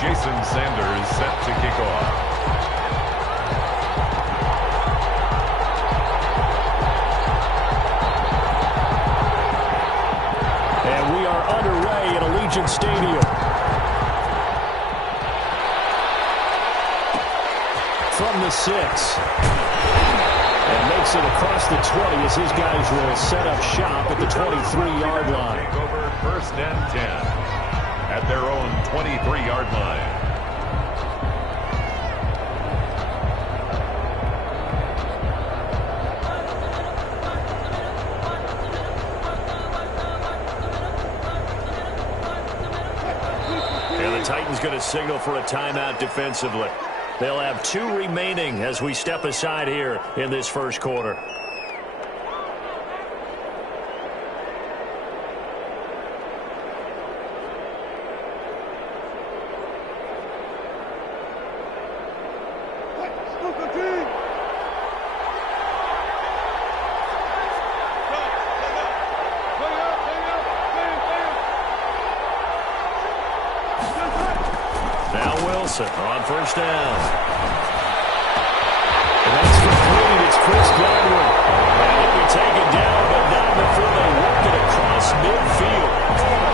Jason Sanders set to kick off. And we are underway at Allegiant Stadium. From the 6. And makes it across the 20 as his guys will set up shop at the 23-yard line. Take over 1st and 10 at their own 23-yard line. And the Titans going to signal for a timeout defensively. They'll have 2 remaining as we step aside here in this first quarter. On 1st down. And that's complete. It's Chris Godwin. And he'll be taken down, but not before they work it across midfield.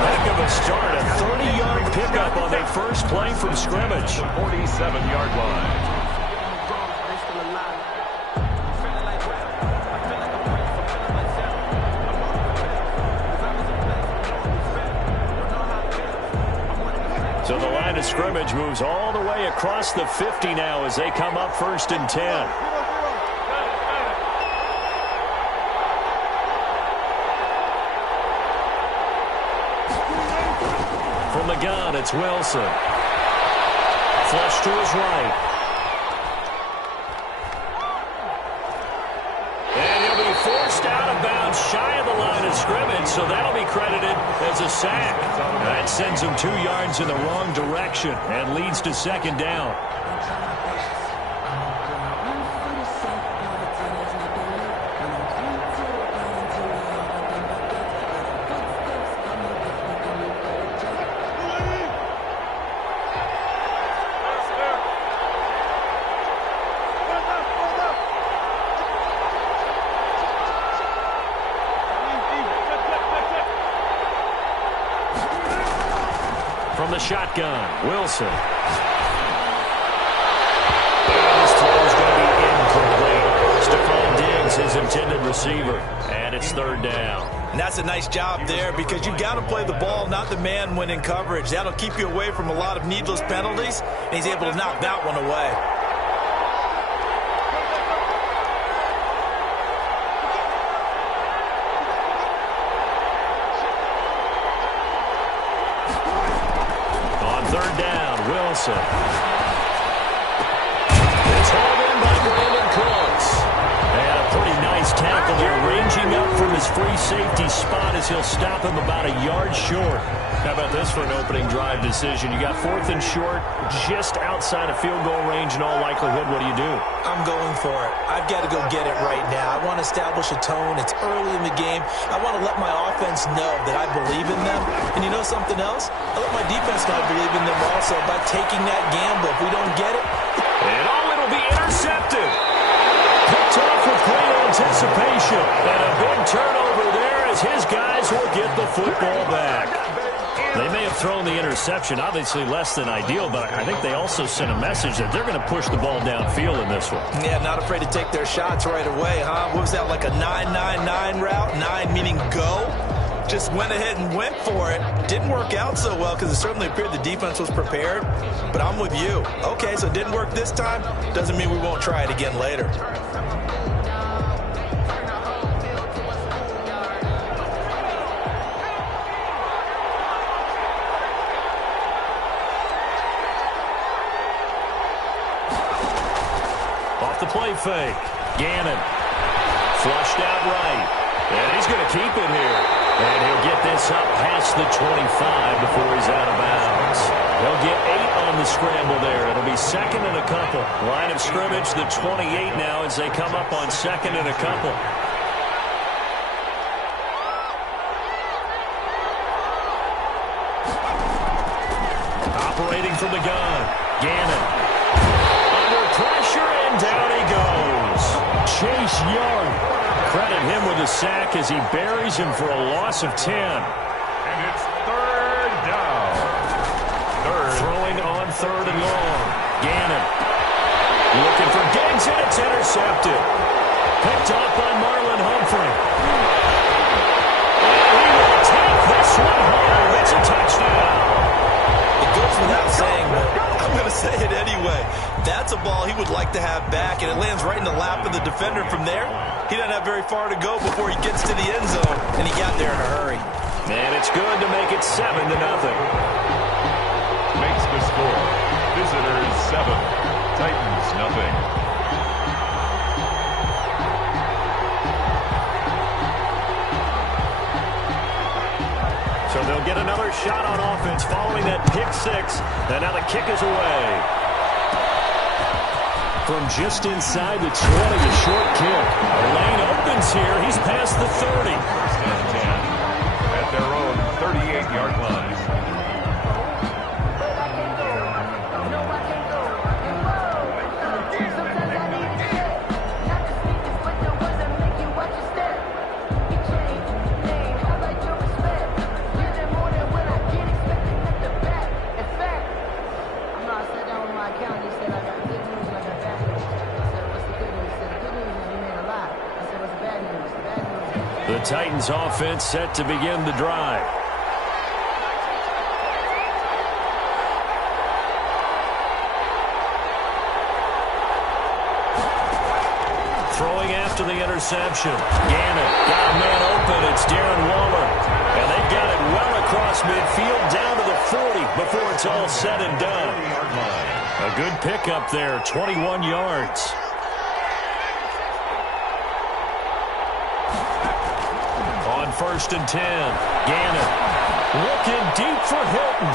Heck of a start. A 30-yard pickup on their first play from scrimmage. 47-yard line. So the line of scrimmage moves all the way across the 50 now as they come up 1st and 10. From the gun, it's Wilson. Flush to his right. And he'll be forced out of bounds shy of the line of scrimmage, so that'll be credited as a sack. That sends him 2 yards in the wrong direction and leads to 2nd down. From the shotgun, Wilson. And his throw is going to be incomplete. Stephon Diggs, his intended receiver, and it's 3rd down. And that's a nice job there because you've got to play the ball, not the man when in coverage. That'll keep you away from a lot of needless penalties, and he's able to knock that one away. Wilson. It's hauled in by Brandon Cooks. And a pretty nice tackle there, ranging up from his free safety spot as he'll stop him about a yard short. How about this for an opening drive decision? You got 4th and short, just outside of field goal range in all likelihood. What do you do? I'm going for it. I've got to go get it right now. I want to establish a tone. It's early in the game. I want to let my offense know that I believe in them. And you know something else? I let my defense know I believe in them also by taking that gamble. If we don't get it. And it'll be intercepted. Picked off with great anticipation. And a big turnover there as his guys will get the football back. They may have thrown the interception, obviously less than ideal, but I think they also sent a message that they're going to push the ball downfield in this one. Yeah, not afraid to take their shots right away, huh? What was that, like a 9-9-9 route? 9 meaning go? Just went ahead and went for it. Didn't work out so well because it certainly appeared the defense was prepared, but I'm with you. Okay, so it didn't work this time. Doesn't mean we won't try it again later. The play fake. Gannon. Flushed out right. And he's going to keep it here. And he'll get this up past the 25 before he's out of bounds. They'll get 8 on the scramble there. It'll be 2nd and a couple. Line of scrimmage, the 28 now as they come up on 2nd and a couple. operating from the gun. Gannon. Under pressure, and down he goes. Chase Young. Credit him with a sack as he buries him for a loss of 10. And it's third down. Throwing on third and long. Gannon. Looking for Diggs, and it's intercepted. Picked off by Marlon Humphrey. And he will take this one home. It's a touchdown. It goes without saying, but I'm going to say it anyway. That's a ball he would like to have back, and it lands right in the lap of the defender from there. He doesn't have very far to go before he gets to the end zone, and he got there in a hurry. And it's good to make it 7-0. Makes the score. Visitors 7, Titans nothing. So they'll get another shot on offense following that pick six. And now the kick is away. From just inside the 20, a short kick. A lane opens here. He's past the 30. First and 10 at their own 38-yard line. The Titans offense set to begin the drive. Throwing after the interception. Gannon got a man open. It's Darren Waller. And they got it well across midfield down to the 40 before it's all said and done. A good pickup there, 21 yards. On 1st and 10, Gannon looking deep for Hilton.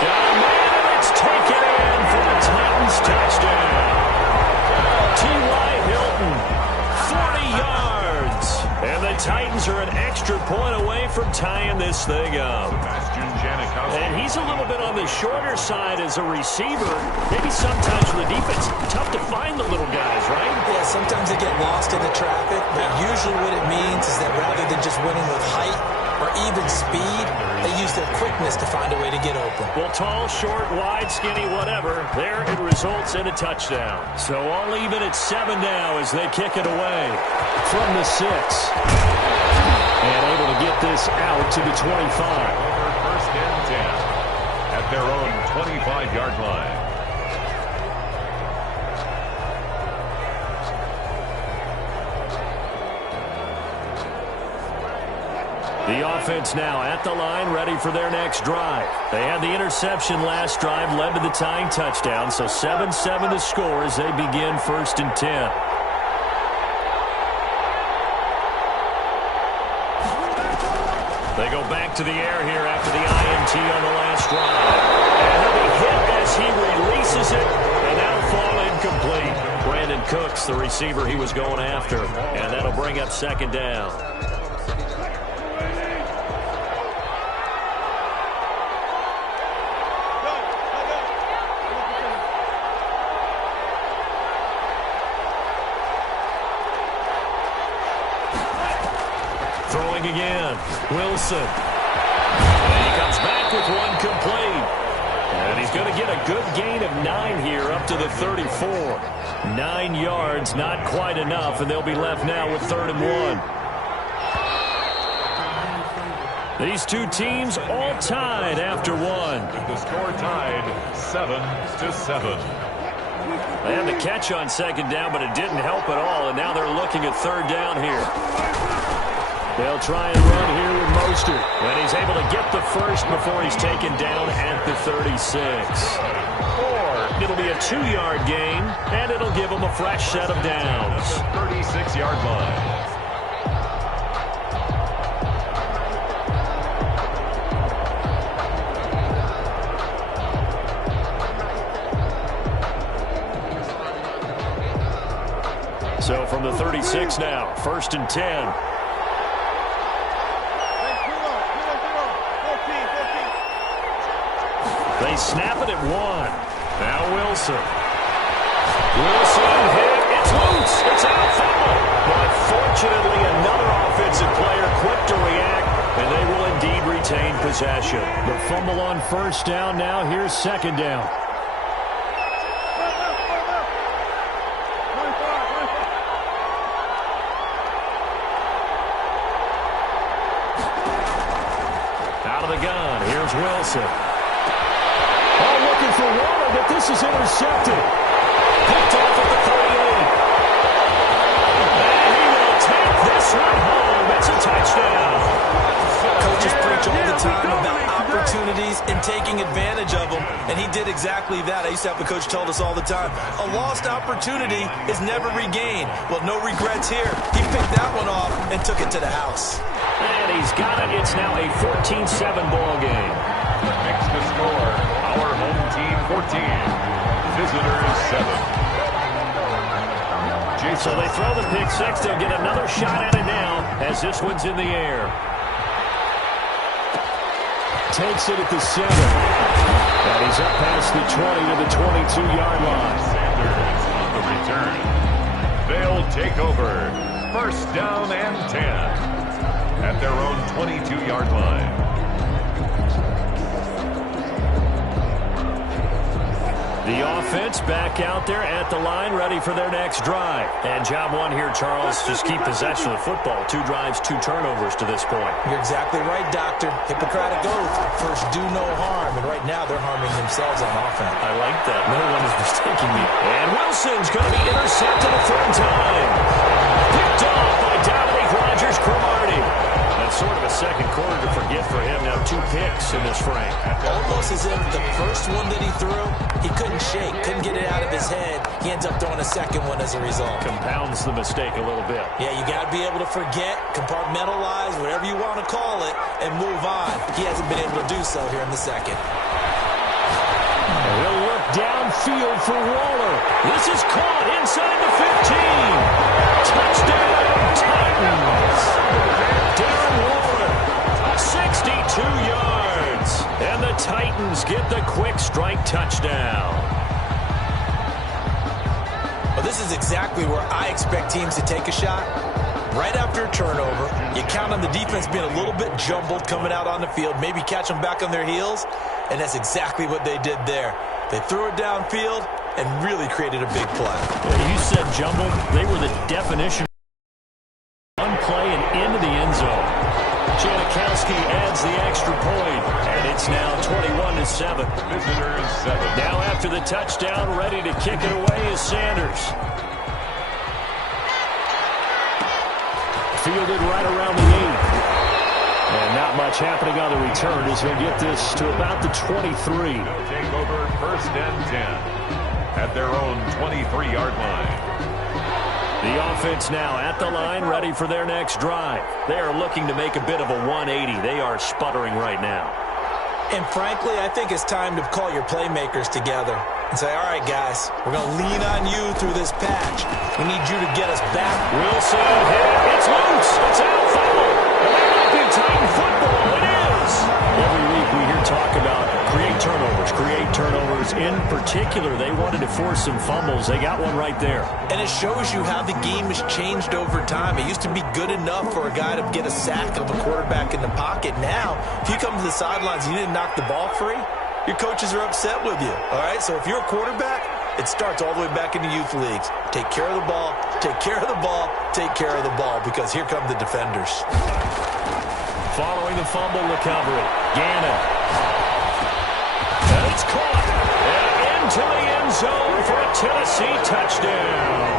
Got a man, and it's taken in for the Titans touchdown. T.Y. Hilton, 40 yards. And the Titans are an extra point away from tying this thing up. And he's a little bit on the shorter side as a receiver. Maybe sometimes for the defense, tough to find the little guys, right? Yeah, sometimes they get lost in the traffic, but usually what it means is that rather than just winning with height or even speed, they use their quickness to find a way to get open. Well, tall, short, wide, skinny, whatever, there it results in a touchdown. So all even at 7 now as they kick it away from the 6. And able to get this out to the 25. First and 10 at their own 25-yard line. The offense now at the line, ready for their next drive. They had the interception last drive, led to the tying touchdown, so 7-7 the score as they begin 1st and 10. They go back to the air here after the INT on the last drive. And he'll be hit as he releases it, and that'll fall incomplete. Brandon Cooks, the receiver he was going after, and that'll bring up 2nd down. Throwing again, Wilson. And he comes back with one complete. And he's going to get a good gain of 9 here up to the 34. 9 yards, not quite enough, and they'll be left now with 3rd and 1. These two teams all tied after one. The score tied 7-7. They had the catch on 2nd down, but it didn't help at all, and now they're looking at 3rd down here. They'll try and run here with Mostert. And he's able to get the first before he's taken down at the 36. It'll be a 2-yard gain, and it'll give him a fresh set of downs. 36-yard line. So from the 36 now, 1st and 10. They They snap it at 1. Now Wilson. Wilson hit. It's loose. It's out. Fumble. But fortunately, another offensive player quick to react, and they will indeed retain possession. The fumble on first down. Now here's second down. Out of the gun. Here's Wilson. Oh, looking for Waller, but this is intercepted. Picked off at the 38. And he will take this one home. It's a touchdown. Coaches preach all the time about opportunities and taking advantage of them, and he did exactly that. I used to have a coach tell us all the time, a lost opportunity is never regained. Well, no regrets here. He picked that one off and took it to the house. And he's got it. It's now a 14-7 ball game. Makes the score. Our home team 14. Visitors 7. So they throw the pick six. They'll get another shot at it now as this one's in the air. Takes it at the 7. And he's up past the 20 to the 22-yard line. Sanders on the return. They'll take over. First down and 10 at their own 22-yard line. The offense back out there at the line, ready for their next drive. And job one here, Charles, just keep possession of the football. 2 drives, 2 turnovers to this point. You're exactly right, Doctor. Hippocratic oath. First, do no harm. And right now, they're harming themselves on offense. I like that. No one is mistaking me. And Wilson's going to be intercepted a third time. Picked off by Dominique Rodgers-Cromartie. That's sort of a second quarter to forget for him. Now 2 picks in this frame. Almost as if the first one that he threw, he couldn't shake, couldn't get it out of his head. He ends up throwing a second one as a result. Compounds the mistake a little bit. Yeah, you got to be able to forget, compartmentalize, whatever you want to call it, and move on. He hasn't been able to do so here in the second. He'll look downfield for Waller. This is caught inside the 15. Touchdown, Titans. Darren Waller, 62 yards. And the Titans get the quick strike touchdown. Well, this is exactly where I expect teams to take a shot. Right after a turnover, you count on the defense being a little bit jumbled coming out on the field, maybe catch them back on their heels, and that's exactly what they did there. They threw it downfield and really created a big play. You said jumbled. They were the definition. One play and into the end zone. Janikowski adds the extra point, and it's now 21-7. Visitors 7. Now after the touchdown, ready to kick it away is Sanders. Fielded right around the 8. And not much happening on the return as he'll get this to about the 23. They'll take over first and 10 at their own 23-yard line. The offense now at the line, ready for their next drive. They are looking to make a bit of a 180. They are sputtering right now. And frankly, I think it's time to call your playmakers together and say, all right, guys, we're going to lean on you through this patch. We need you to get us back. Wilson hit. It's loose. It's out. Foul. And that might be Titan football. It is. Every week we hear talk about create turnovers. In particular, they wanted to force some fumbles. They got one right there. And it shows you how the game has changed over time. It used to be good enough for a guy to get a sack of a quarterback in the pocket. Now, if you come to the sidelines and you didn't knock the ball free, your coaches are upset with you. All right, so if you're a quarterback, it starts all the way back into youth leagues. Take care of the ball, take care of the ball, take care of the ball, because here come the defenders. Following the fumble recovery, Gannon. And it's caught. And into the end zone for a Tennessee touchdown.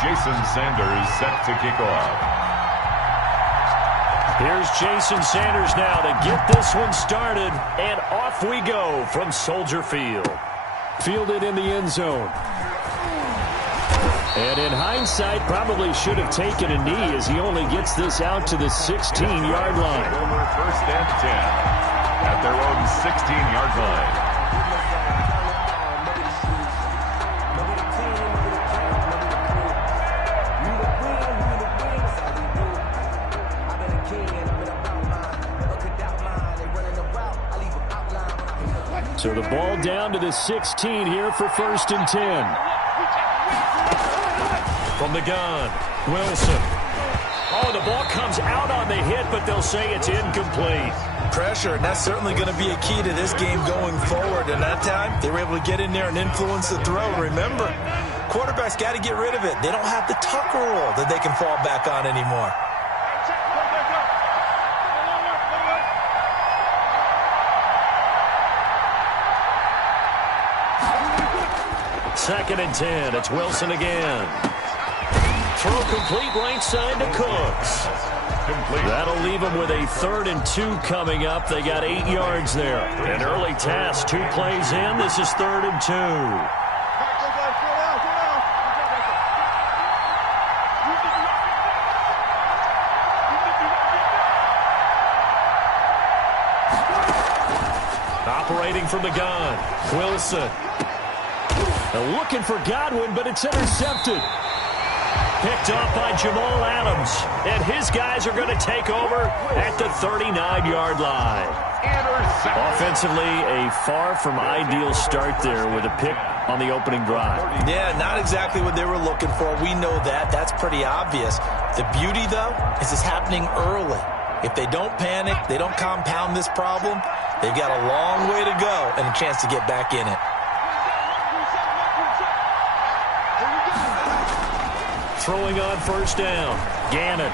Jason Sanders set to kick off. Here's Jason Sanders now to get this one started, and off we go from Soldier Field. Fielded in the end zone. And in hindsight, probably should have taken a knee as he only gets this out to the 16-yard line. Over 1st and 10 at their own 16-yard line. So the ball down to the 16 here for 1st and 10. From the gun, Wilson. Oh, the ball comes out on the hit, but they'll say it's incomplete. Pressure, and that's certainly going to be a key to this game going forward. And that time, they were able to get in there and influence the throw. Remember, quarterbacks got to get rid of it. They don't have the Tucker rule that they can fall back on anymore. Second and 10. It's Wilson again. Throw complete right side to Cooks. Complete. That'll leave them with a 3rd and 2 coming up. They got 8 yards there. An early task. 2 plays in. This is 3rd and 2. Operating from the gun. Wilson. They're looking for Godwin, but it's intercepted. Picked off by Jamal Adams. And his guys are going to take over at the 39-yard line. Offensively, a far from ideal start there with a pick on the opening drive. Yeah, not exactly what they were looking for. We know that. That's pretty obvious. The beauty, though, is it's happening early. If they don't panic, they don't compound this problem, they've got a long way to go and a chance to get back in it. Throwing on 1st down. Gannon.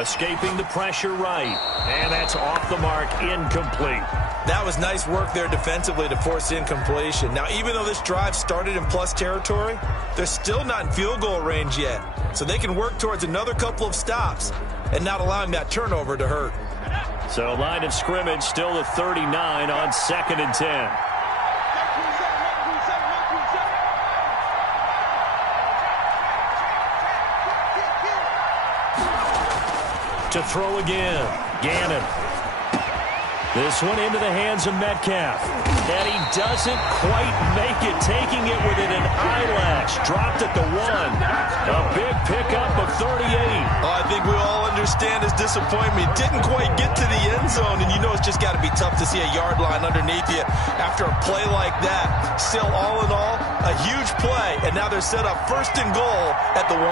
Escaping the pressure right. And that's off the mark. Incomplete. That was nice work there defensively to force incompletion. Now, even though this drive started in plus territory, they're still not in field goal range yet. So they can work towards another couple of stops and not allowing that turnover to hurt. So line of scrimmage still the 39 on 2nd and 10. To throw again. Gannon. This one into the hands of Metcalf. And he doesn't quite make it, taking it within an eyelash. Dropped at the 1. A big pickup of 38. I think we all understand his disappointment. Didn't quite get to the end zone, and you know it's just got to be tough to see a yard line underneath you after a play like that. Still, all in all, a huge play, and now they're set up 1st and goal at the 1.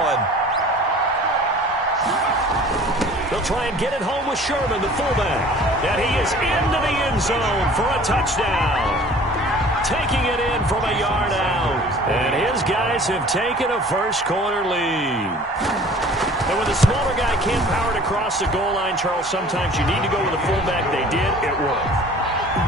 They'll try and get it home with Sherman, the fullback. And he is into the end zone for a touchdown. Taking it in from a yard out. And his guys have taken a first-quarter lead. And when the smaller guy can't power it across the goal line, Charles, sometimes you need to go with the fullback. They did. It worked.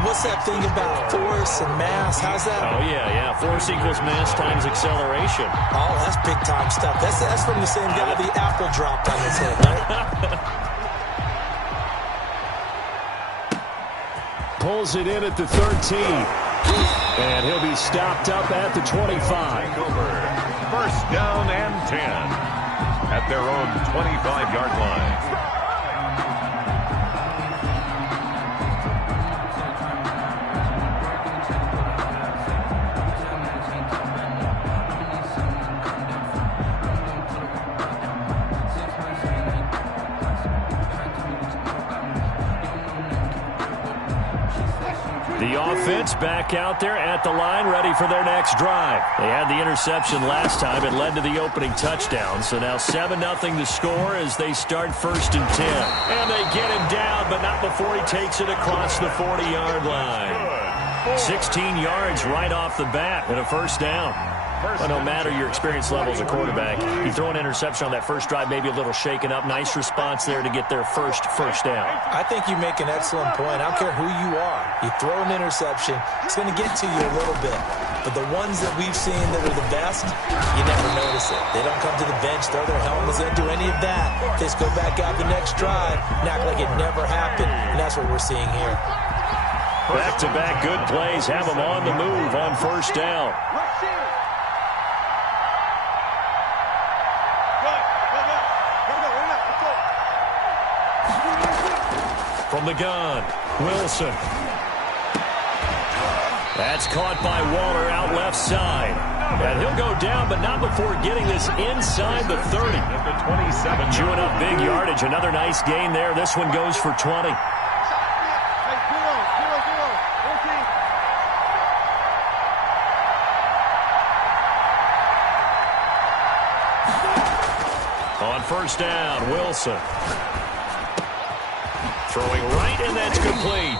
What's that thing about force and mass? How's that? Oh, yeah. Force equals mass times acceleration. Oh, that's big-time stuff. That's from the same guy the apple dropped on his head, right? Pulls it in at the 13. And he'll be stopped up at the 25. 1st down and 10 at their own 25-yard line. The offense back out there at the line, ready for their next drive. They had the interception last time. It led to the opening touchdown. So now 7-0 the score as they start 1st and 10. And they get him down, but not before he takes it across the 40-yard line. 16 yards right off the bat and a 1st down. Well, no matter your experience level as a quarterback, you throw an interception on that first drive, maybe a little shaken up. Nice response there to get their first down. I think you make an excellent point. I don't care who you are. You throw an interception, it's going to get to you a little bit. but the ones that we've seen that are the best, you never notice it. They don't come to the bench, throw their helmets, they don't do any of that. They just go back out the next drive and act like it never happened, and that's what we're seeing here. Back-to-back good plays have them on the move on first down. From the gun, Wilson. That's caught by Waller out left side. And he'll go down, but not before getting this inside the 30. Chewing up big yardage. Another nice gain there. This one goes for 20. On first down, Wilson. Throwing right, and that's complete.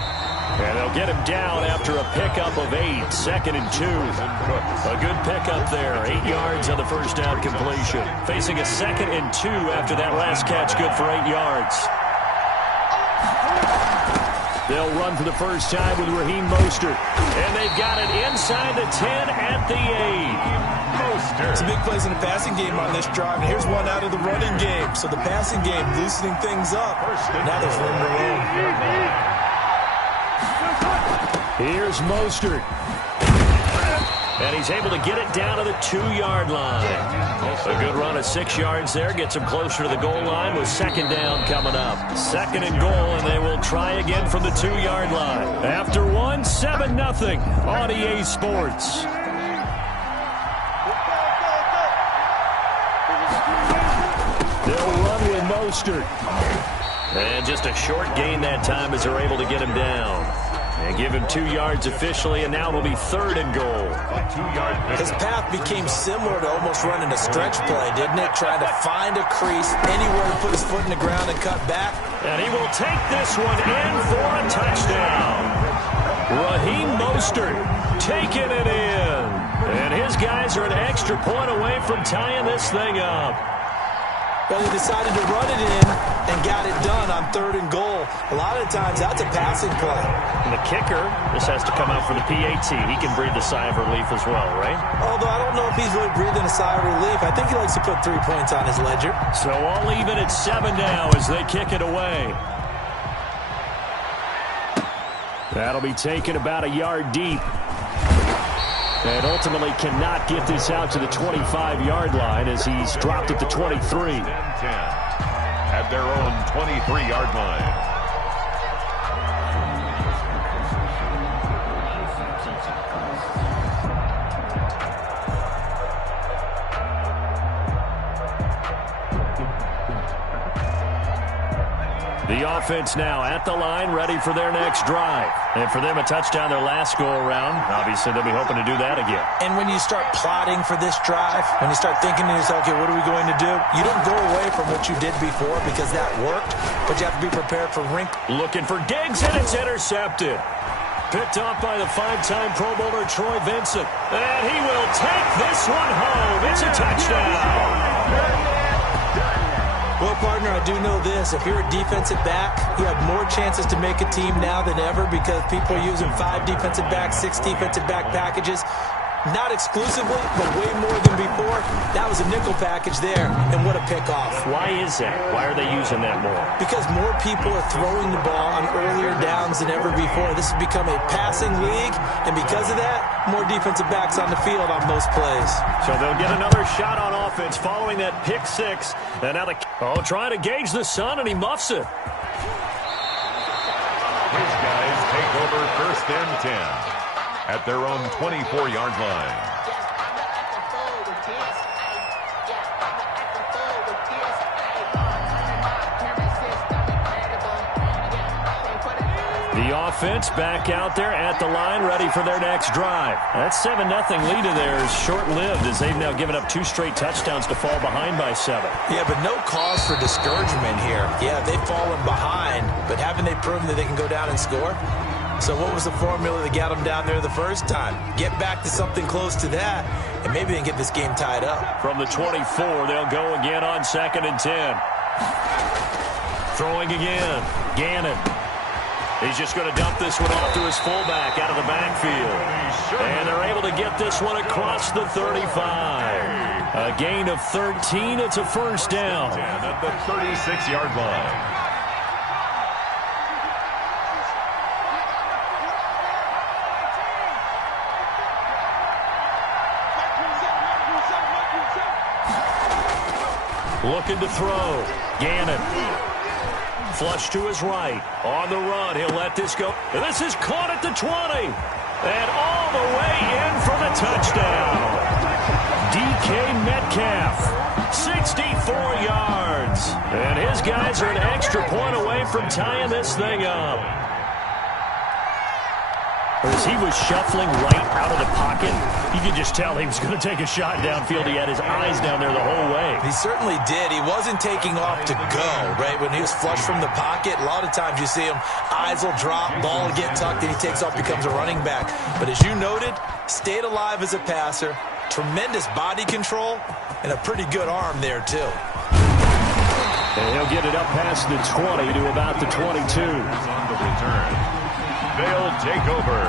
And they'll get him down after a pickup of 8. 2nd and 2. A good pickup there. 8 yards on the first down completion. Facing a 2nd and 2 after that last catch. Good for 8 yards. They'll run for the first time with Raheem Mostert. And they've got it inside the 10 at the 8. It's a big plays in the passing game on this drive. And here's one out of the running game. So the passing game loosening things up. Now there's room to roam. Here's Mostert. And he's able to get it down to the 2-yard line. A good run of 6 yards there. Gets him closer to the goal line with 2nd down coming up. 2nd and goal, and they will try again from the 2-yard line. After 1, 7-0 on EA Sports. They'll run with Mostert. And just a short gain that time as they're able to get him down. And give him 2 yards officially, and now it'll be 3rd and goal. His path became similar to almost running a stretch play, didn't it? Trying to find a crease, anywhere to put his foot in the ground and cut back. And he will take this one in for a touchdown. Raheem Mostert taking it in. And his guys are an extra point away from tying this thing up. Well, he decided to run it in and got it done on 3rd and goal. A lot of times, that's a passing play. And the kicker, this has to come out for the PAT. He can breathe a sigh of relief as well, right? Although I don't know if he's really breathing a sigh of relief. I think he likes to put 3 points on his ledger. So all even at 7 now as they kick it away. That'll be taken about a yard deep. And ultimately cannot get this out to the 25-yard line as he's dropped at the 23. 10 at their own 23-yard line. The offense now at the line, ready for their next drive. And for them, a touchdown their last go-around. Obviously, they'll be hoping to do that again. And when you start plotting for this drive, when you start thinking to yourself, okay, what are we going to do? You don't go away from what you did before because that worked, but you have to be prepared for wrinkles. Looking for Diggs, and it's intercepted. Picked off by the 5-time Pro Bowler Troy Vincent. And he will take this one home. It's a touchdown. Well, partner, I do know this. If you're a defensive back, you have more chances to make a team now than ever because people are using 5 defensive backs, 6 defensive back packages. Not exclusively, but way more than before. That was a nickel package there, and what a pickoff. Why is that? Why are they using that more? Because more people are throwing the ball on earlier downs than ever before. This has become a passing league, and because of that, more defensive backs on the field on most plays. So they'll get another shot on offense following that pick 6. And now trying to gauge the sun, and he muffs it. His guys take over 1st and 10 at their own 24-yard line. The offense back out there at the line, ready for their next drive. That 7-0 lead of theirs is short-lived as they've now given up 2 straight touchdowns to fall behind by 7. Yeah, but no cause for discouragement here. Yeah, they've fallen behind, but haven't they proven that they can go down and score? So what was the formula that got them down there the first time? Get back to something close to that, and maybe they can get this game tied up. From the 24, they'll go again on 2nd and 10. Throwing again. Gannon. He's just going to dump this one off to his fullback out of the backfield. And they're able to get this one across the 35. A gain of 13. It's a first down. At the 36-yard line. Looking to throw. Gannon. Flush to his right. On the run. He'll let this go. And this is caught at the 20. And all the way in for the touchdown. DK Metcalf. 64 yards. And his guys are an extra point away from tying this thing up. As he was shuffling right out of the pocket, you could just tell he was going to take a shot downfield. He had his eyes down there the whole way. He certainly did. He wasn't taking off to go, right? When he was flushed from the pocket, a lot of times you see him, eyes will drop, ball will get tucked, and he takes off, becomes a running back. But as you noted, stayed alive as a passer, tremendous body control, and a pretty good arm there, too. And he'll get it up past the 20 to about the 22. On the return. They'll take over.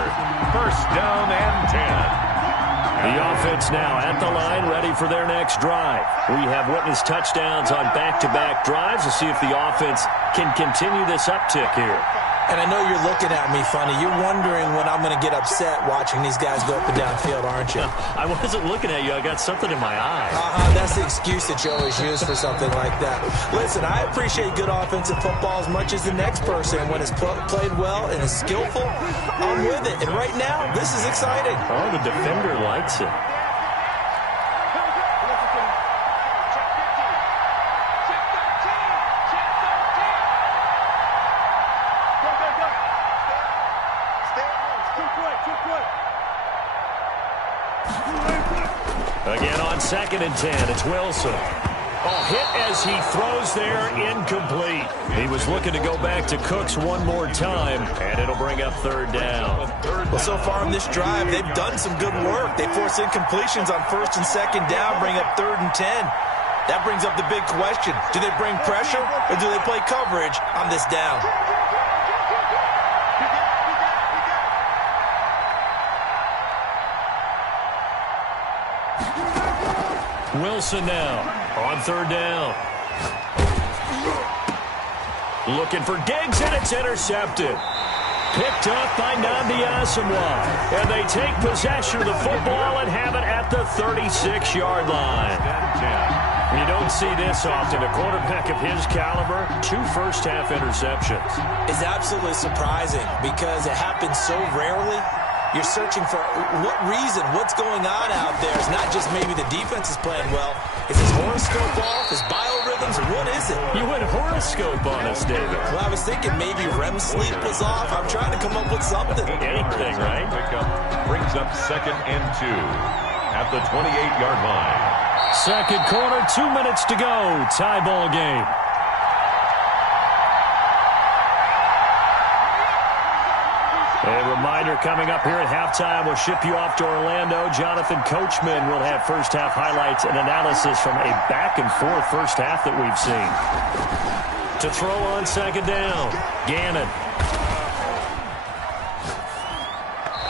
First down and 10. The offense now at the line, ready for their next drive. We have witnessed touchdowns on back-to-back drives. We'll see if the offense can continue this uptick here. And I know you're looking at me funny. You're wondering when I'm going to get upset watching these guys go up and down field, aren't you? I wasn't looking at you. I got something in my eye. That's the excuse that you always use for something like that. Listen, I appreciate good offensive football as much as the next person. When it's played well and is skillful, I'm with it. And right now, this is exciting. Oh, the defender likes it. Again on 2nd and 10, it's Wilson. Oh, hit as he throws there, incomplete. He was looking to go back to Cooks one more time, and it'll bring up 3rd down. Well, so far in this drive, they've done some good work. They force incompletions on 1st and 2nd down, bring up 3rd and 10. That brings up the big question. Do they bring pressure, or do they play coverage on this down? Wilson now on 3rd down. Looking for Diggs, and it's intercepted. Picked up by Nnamdi Asomugha. And they take possession of the football and have it at the 36-yard line. You don't see this often. A quarterback of his caliber, 2 first-half interceptions. It's absolutely surprising because it happens so rarely. You're searching for what reason, what's going on out there. It's not just maybe the defense is playing well. Is his horoscope off, his biorhythms, or what is it? You went horoscope on us, David. Well, I was thinking maybe REM sleep was off. I'm trying to come up with something. Anything, right? Brings up 2nd and 2 at the 28-yard line. 2nd quarter, 2 minutes to go. Tie ball game. A reminder coming up here at halftime, we'll ship you off to Orlando. Jonathan Coachman will have first-half highlights and analysis from a back-and-forth first half that we've seen. To throw on 2nd down, Gannon.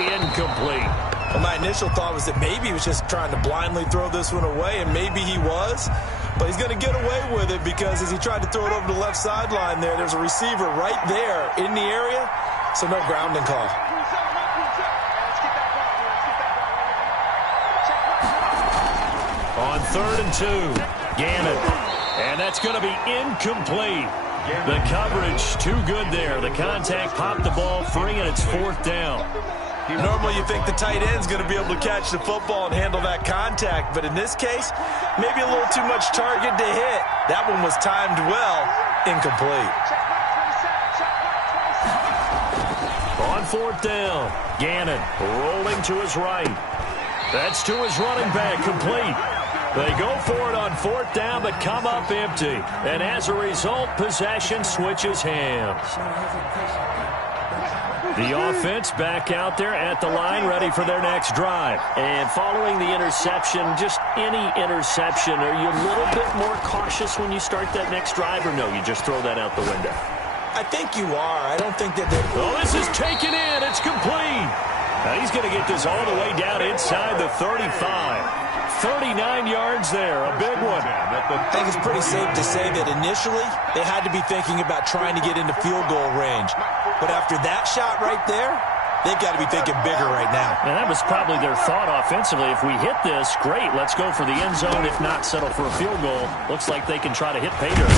Incomplete. Well, my initial thought was that maybe he was just trying to blindly throw this one away, and maybe he was. But he's going to get away with it because as he tried to throw it over the left sideline there's a receiver right there in the area. So no grounding call. On 3rd and 2, Gannon. And that's going to be incomplete. The coverage too good there. The contact popped the ball free, and it's 4th down. Normally you think the tight end's going to be able to catch the football and handle that contact. But in this case, maybe a little too much target to hit. That one was timed well. Incomplete. On 4th down, Gannon rolling to his right. That's to his running back, complete. They go for it on 4th down, but come up empty. And as a result, possession switches hands. The offense back out there at the line, ready for their next drive. And following the interception, just any interception, are you a little bit more cautious when you start that next drive, or no, you just throw that out the window? I think you are. I don't think that they're... Oh, this is taken in. It's complete. Now he's going to get this all the way down inside the 35. 39 yards there, a big one. I think it's pretty safe to say that initially they had to be thinking about trying to get into field goal range. But after that shot right there, they've got to be thinking bigger right now. And that was probably their thought offensively. If we hit this, great. Let's go for the end zone. If not, settle for a field goal. Looks like they can try to hit pay dirt.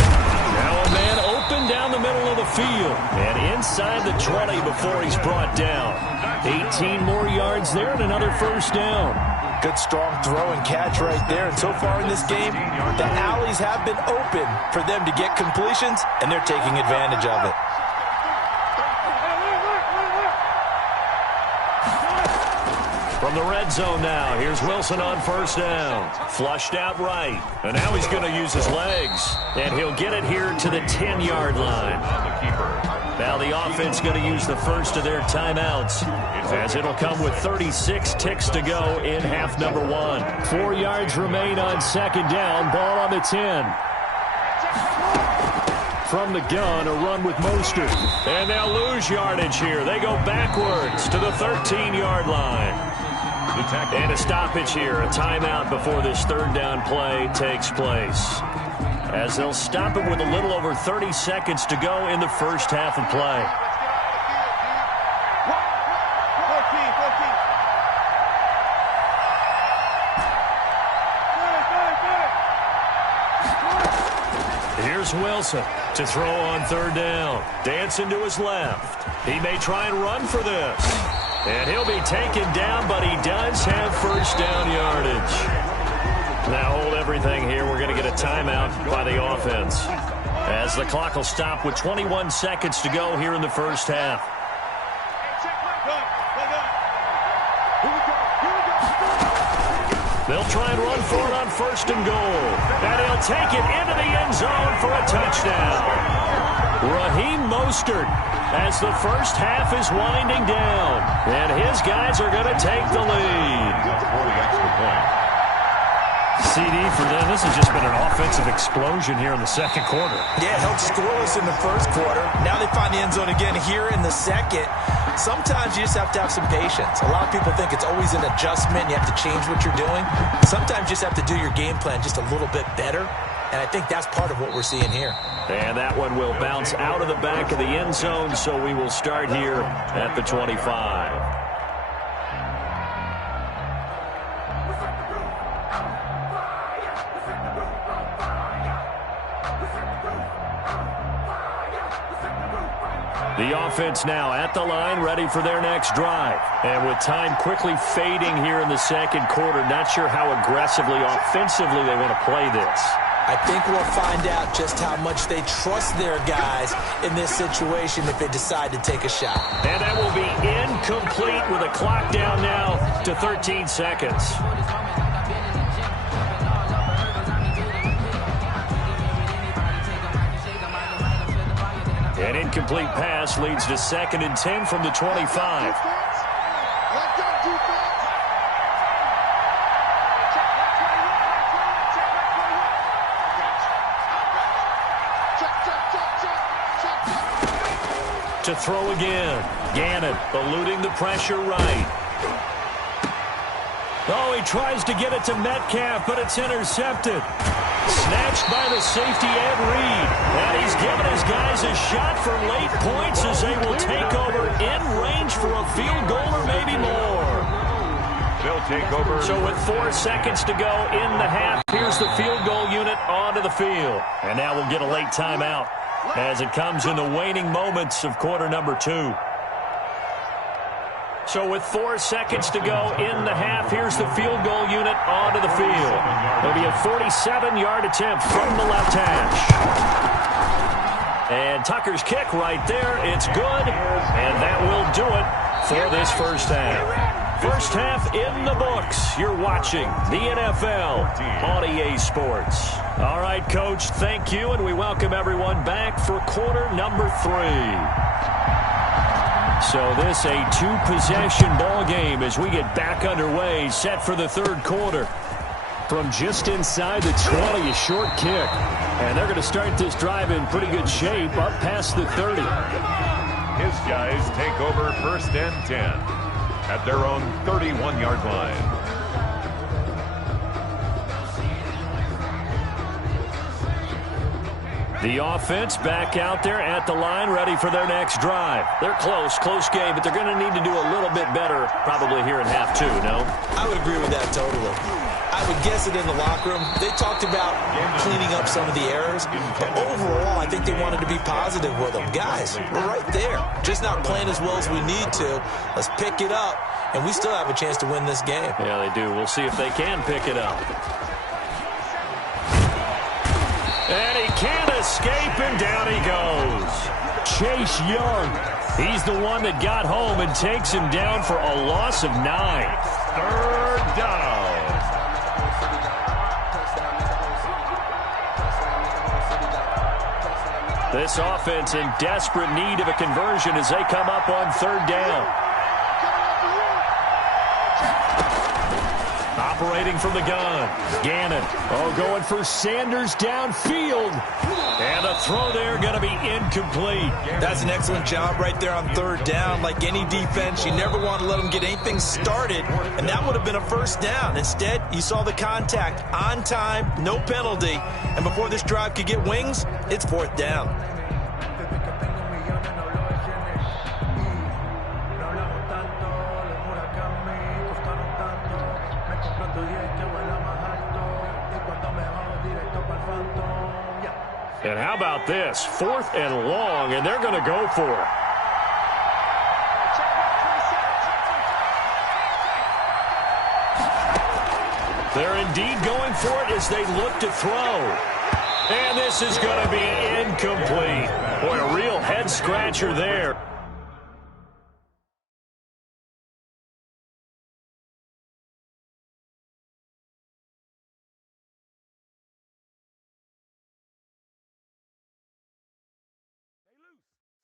Now a man open down the middle of the field. And inside the 20 before he's brought down. 18 more yards there and another first down. Good strong throw and catch right there. And so far in this game, the alleys have been open for them to get completions, and they're taking advantage of it. From the red zone now, here's Wilson on first down. Flushed out right. And now he's going to use his legs. And he'll get it here to the 10-yard line. Now the offense going to use the first of their timeouts, as it'll come with 36 ticks to go in half number 1. 4 yards remain on second down. Ball on the 10. From the gun, a run with Mostert. And they'll lose yardage here. They go backwards to the 13-yard line. And a stoppage here, a timeout before this third down play takes place, as they'll stop it with a little over 30 seconds to go in the first half of play. Here's Wilson to throw on third down. Dancing to his left. He may try and run for this. And he'll be taken down, but he does have first down yardage. Now hold everything here. We're going to get a timeout by the offense, as the clock will stop with 21 seconds to go here in the first half. They'll try and run for it on first and goal. And he'll take it into the end zone for a touchdown. Raheem Mostert, as the first half is winding down, and his guys are going to take the lead. CD for them. This has just been an offensive explosion here in the second quarter. Yeah, held scoreless in the first quarter. Now they find the end zone again here in the second. Sometimes you just have to have some patience. A lot of people think it's always an adjustment. You have to change what you're doing. Sometimes you just have to do your game plan just a little bit better. And I think that's part of what we're seeing here. And that one will bounce out of the back of the end zone, so we will start here at the 25. The offense now at the line, ready for their next drive. And with time quickly fading here in the second quarter, not sure how aggressively, offensively they want to play this. I think we'll find out just how much they trust their guys in this situation if they decide to take a shot. And that will be incomplete with a clock down now to 13 seconds. An incomplete pass leads to 2nd and 10 from the 25. To throw again. Gannon eluding the pressure right. Oh, he tries to get it to Metcalf, but it's intercepted. Snatched by the safety Ed Reed. And he's given his guys a shot for late points as they will take over in range for a field goal or maybe more. They'll take over. So with 4 seconds to go in the half, here's the field goal unit onto the field. And now we'll get a late timeout as it comes in the waning moments of quarter number 2. So with 4 seconds to go in the half, here's the field goal unit onto the field. It'll be a 47-yard attempt from the left hash. And Tucker's kick right there. It's good, and that will do it for this first half. First half in the books. You're watching the NFL on EA Sports. All right, Coach, thank you, and we welcome everyone back for quarter number 3. So this a 2-possession ball game as we get back underway, set for the third quarter. From just inside the 20, a short kick. And they're going to start this drive in pretty good shape up past the 30. His guys take over 1st and 10 at their own 31-yard line. The offense back out there at the line, ready for their next drive. They're close game, but they're going to need to do a little bit better probably here in half two, no? I would agree with that totally. I would guess it in the locker room. They talked about cleaning up some of the errors, but overall, I think they wanted to be positive with them. Guys, we're right there. Just not playing as well as we need to. Let's pick it up, and we still have a chance to win this game. Yeah, they do. We'll see if they can pick it up. And he can't escape, and down he goes. Chase Young. He's the one that got home and takes him down for a loss of 9. 3rd down. This offense in desperate need of a conversion as they come up on 3rd down. Operating from the gun. Gannon. Going for Sanders downfield. And a throw there going to be incomplete. That's an excellent job right there on 3rd down. Like any defense, you never want to let them get anything started, and that would have been a 1st down. Instead, you saw the contact on time, no penalty, and before this drive could get wings, it's 4th down. And how about this? 4th and long, and they're going to go for it. They're indeed going for it as they look to throw. And this is going to be incomplete. Boy, a real head-scratcher there.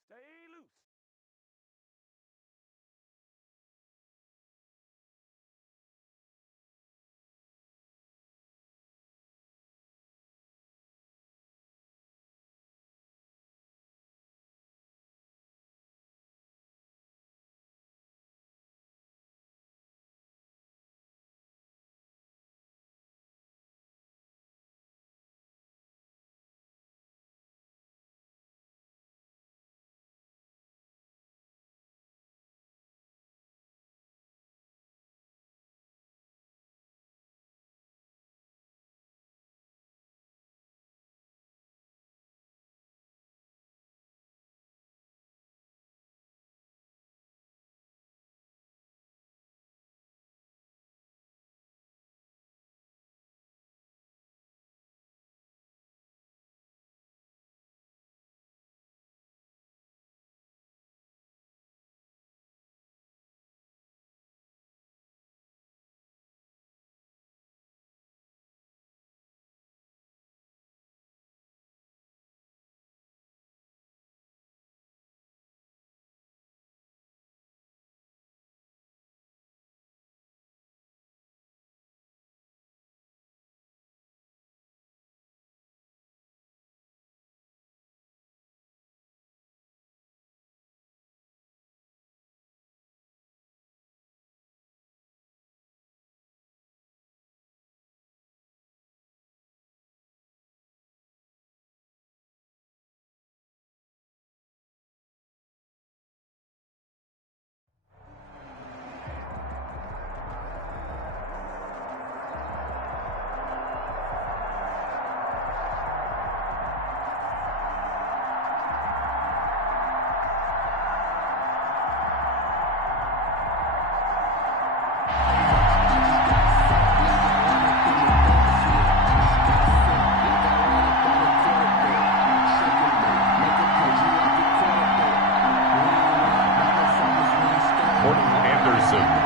Stay loose.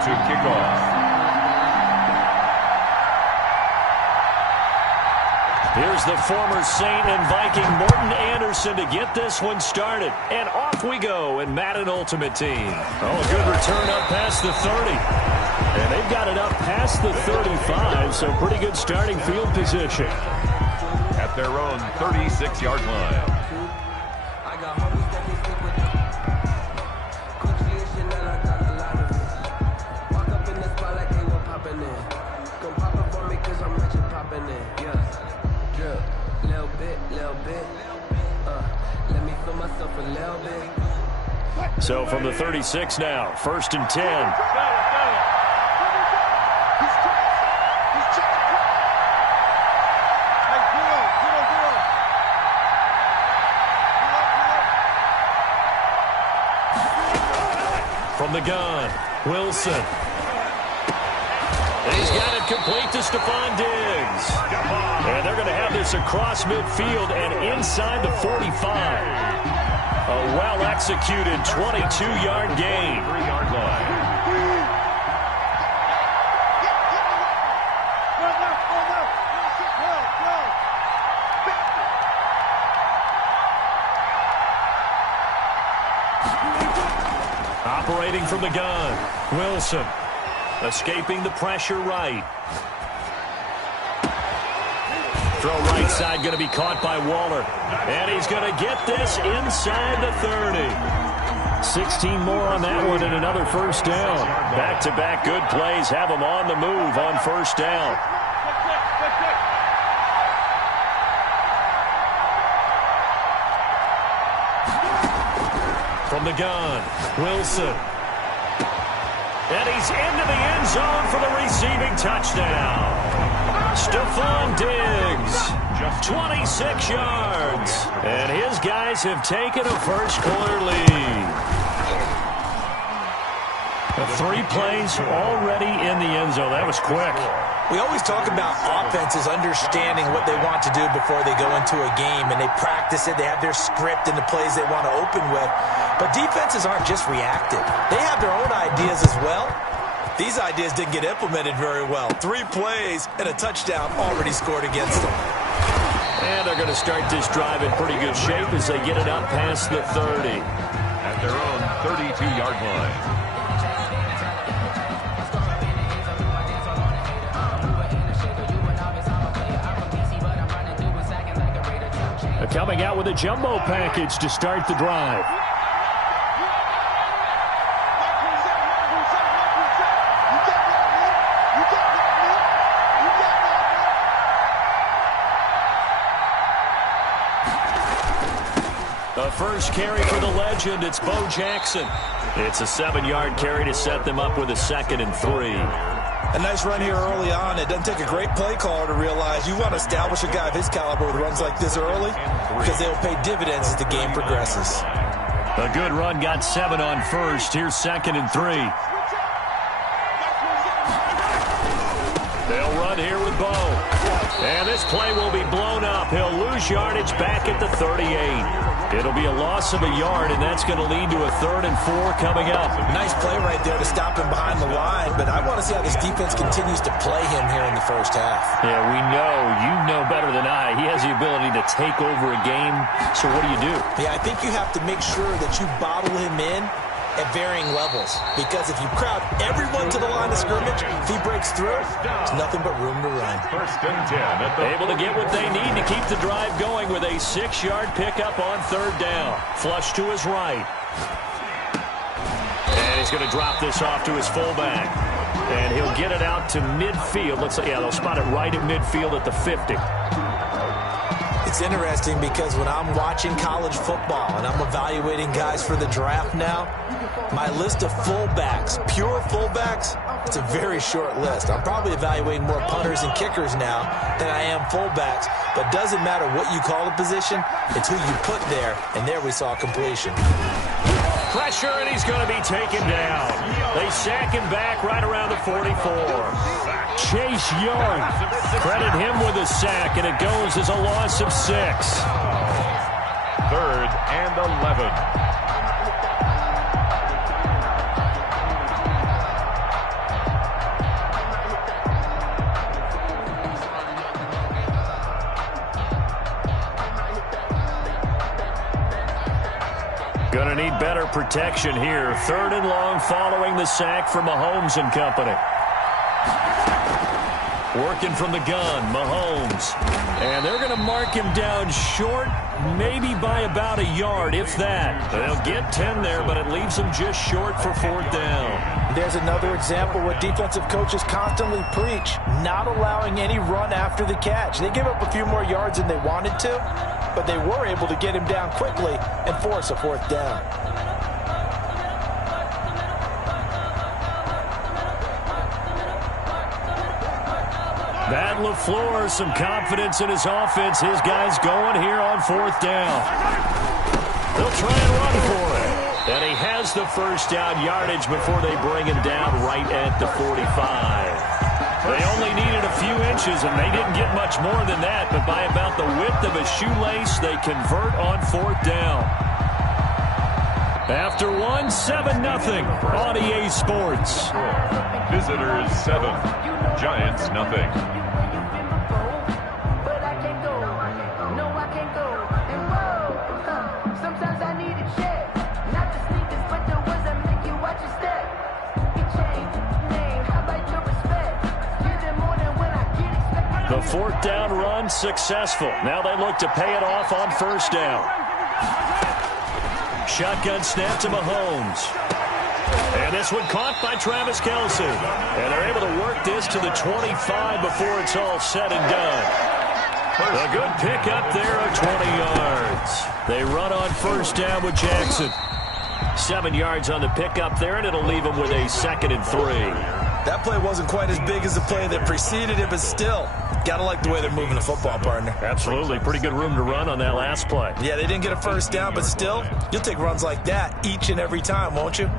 to kick off. Here's the former Saint and Viking Morton Anderson to get this one started. And off we go in Madden Ultimate Team. Oh, a good return up past the 30. And they've got it up past the 35, so pretty good starting field position. At their own 36-yard line. So from the 36 now, 1st and 10. From the gun, Wilson. And he's got it complete to Stephon Diggs. And they're going to have this across midfield and inside the 45. A well-executed 22-yard gain. 3-yard line. Operating from the gun, Wilson. Escaping the pressure right. Throw right side going to be caught by Waller. And he's going to get this inside the 30. 16 more on that one and another first down. Back-to-back good plays have him on the move on first down. From the gun, Wilson. And he's into the end zone for the receiving touchdown. Stephon Diggs, 26 yards. And his guys have taken a first-quarter lead. 3 plays already in the end zone. That was quick. We always talk about offenses understanding what they want to do before they go into a game, and they practice it. They have their script and the plays they want to open with. But defenses aren't just reactive. They have their own ideas as well. These ideas didn't get implemented very well. 3 plays and a touchdown already scored against them. And they're going to start this drive in pretty good shape as they get it up past the 30. At their own 32-yard line. Coming out with a jumbo package to start the drive. A first carry for the legend. It's Bo Jackson. It's a 7-yard carry to set them up with a 2nd and 3. A nice run here early on. It doesn't take a great play caller to realize you want to establish a guy of his caliber with runs like this early because they'll pay dividends as the game progresses. A good run got 7 on first. Here's 2nd and 3. They'll run here with Bo. And this play will be blown up. He'll lose yardage back at the 38. It'll be a loss of a yard, and that's going to lead to a 3rd and 4 coming up. Nice play right there to stop him behind the line, but I want to see how this defense continues to play him here in the first half. Yeah, we know. You know better than I. He has the ability to take over a game, so what do? Yeah, I think you have to make sure that you bottle him in at varying levels, because if you crowd everyone to the line of scrimmage, if he breaks through, there's nothing but room to run. 1st and 10. Able to get what they need to keep the drive going with a 6-yard pickup on 3rd down. Flush to his right. And he's going to drop this off to his fullback. And he'll get it out to midfield. Looks like, yeah, they'll spot it right at midfield at the 50. It's interesting because when I'm watching college football and I'm evaluating guys for the draft now, my list of fullbacks, pure fullbacks, it's a very short list. I'm probably evaluating more punters and kickers now than I am fullbacks, but doesn't matter what you call the position, it's who you put there, and there we saw completion. Pressure, and he's going to be taken down. They sack him back right around the 44. Chase Young, credit him with a sack, and it goes as a loss of 6. 3rd and 11. Going to need better protection here. 3rd and long following the sack from Mahomes and company. Working from the gun, Mahomes. And they're going to mark him down short, maybe by about a yard, if that. They'll get 10 there, but it leaves them just short for 4th down. There's another example what defensive coaches constantly preach, not allowing any run after the catch. They give up a few more yards than they wanted to, but they were able to get him down quickly and force a 4th down. Matt LaFleur, some confidence in his offense. His guys going here on 4th down. They'll try and run for it. And he has the first down yardage before they bring him down right at the 45. They only needed a few inches, and they didn't get much more than that. But by about the width of a shoelace, they convert on 4th down. After 7-0 on EA Sports. Visitors 7, Giants nothing. The 4th down run successful. Now they look to pay it off on 1st down. Shotgun snap to Mahomes. And this one caught by Travis Kelce. And they're able to work this to the 25 before it's all said and done. A good pick up there of 20 yards. They run on 1st down with Jackson. 7 yards on the pickup there, and it'll leave them with a 2nd and 3. That play wasn't quite as big as the play that preceded it, but still, gotta like the way they're moving the football, partner. Absolutely. Pretty good room to run on that last play. Yeah, they didn't get a 1st down, but still, you'll take runs like that each and every time, won't you?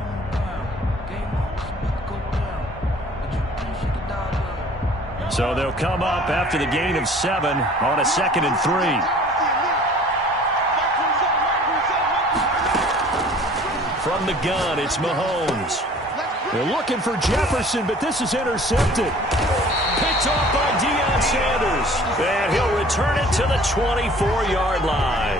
So they'll come up after the gain of 7 on a 2nd and 3. From the gun, it's Mahomes. They're looking for Jefferson, but this is intercepted. Picked off by Deion Sanders. And he'll return it to the 24-yard line.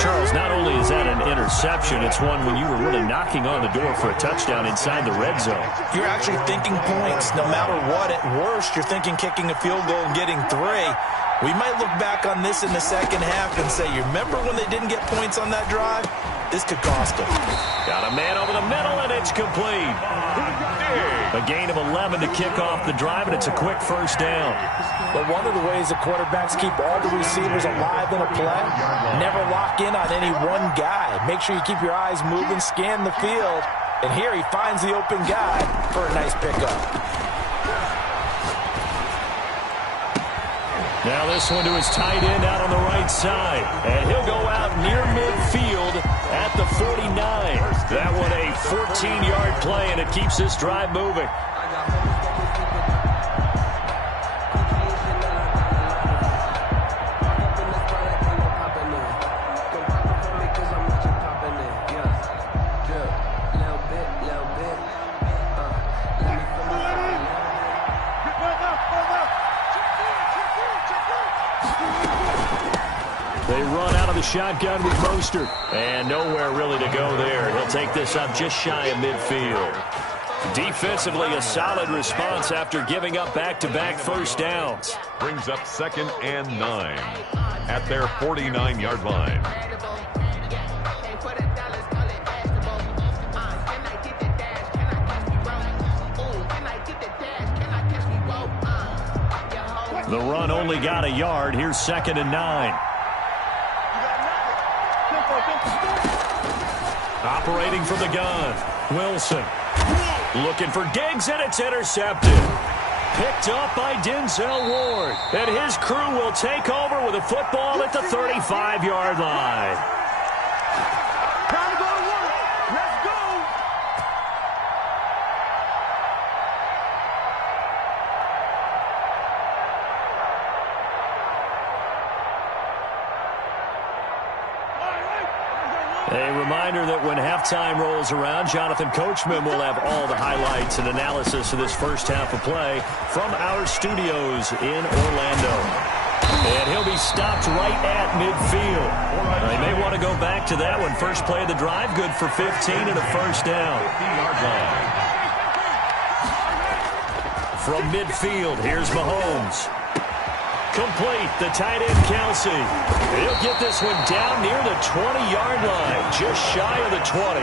Charles, not only is that an interception, it's one when you were really knocking on the door for a touchdown inside the red zone. You're actually thinking points. No matter what, at worst, you're thinking kicking a field goal and getting 3. We might look back on this in the second half and say, you remember when they didn't get points on that drive? This could cost them. Got a man over the middle, and it's complete. A gain of 11 to kick off the drive, and it's a quick 1st down. But one of the ways the quarterbacks keep all the receivers alive in a play, never lock in on any one guy. Make sure you keep your eyes moving, scan the field, and here he finds the open guy for a nice pickup. Now this one to his tight end out on the right side. And he'll go out near midfield at the 49. That one a 14-yard play, and it keeps this drive moving. They run out of the shotgun with Mostert. And nowhere really to go there. He'll take this up just shy of midfield. Defensively, a solid response after giving up back-to-back 1st downs. Brings up 2nd and 9 at their 49-yard line. The run only got a yard. Here's 2nd and 9. Operating from the gun, Wilson. Looking for Diggs, and it's intercepted. Picked up by Denzel Ward. And his crew will take over with a football at the 35-yard line. Time to go to work. Let's go. A reminder that when halftime rolls around, Jonathan Coachman will have all the highlights and analysis of this first half of play from our studios in Orlando. And he'll be stopped right at midfield. They may want to go back to that one. First play of the drive, good for 15 and a 1st down. from midfield. Here's Mahomes. Complete, the tight end, Kelsey. He'll get this one down near the 20-yard line, just shy of the 20.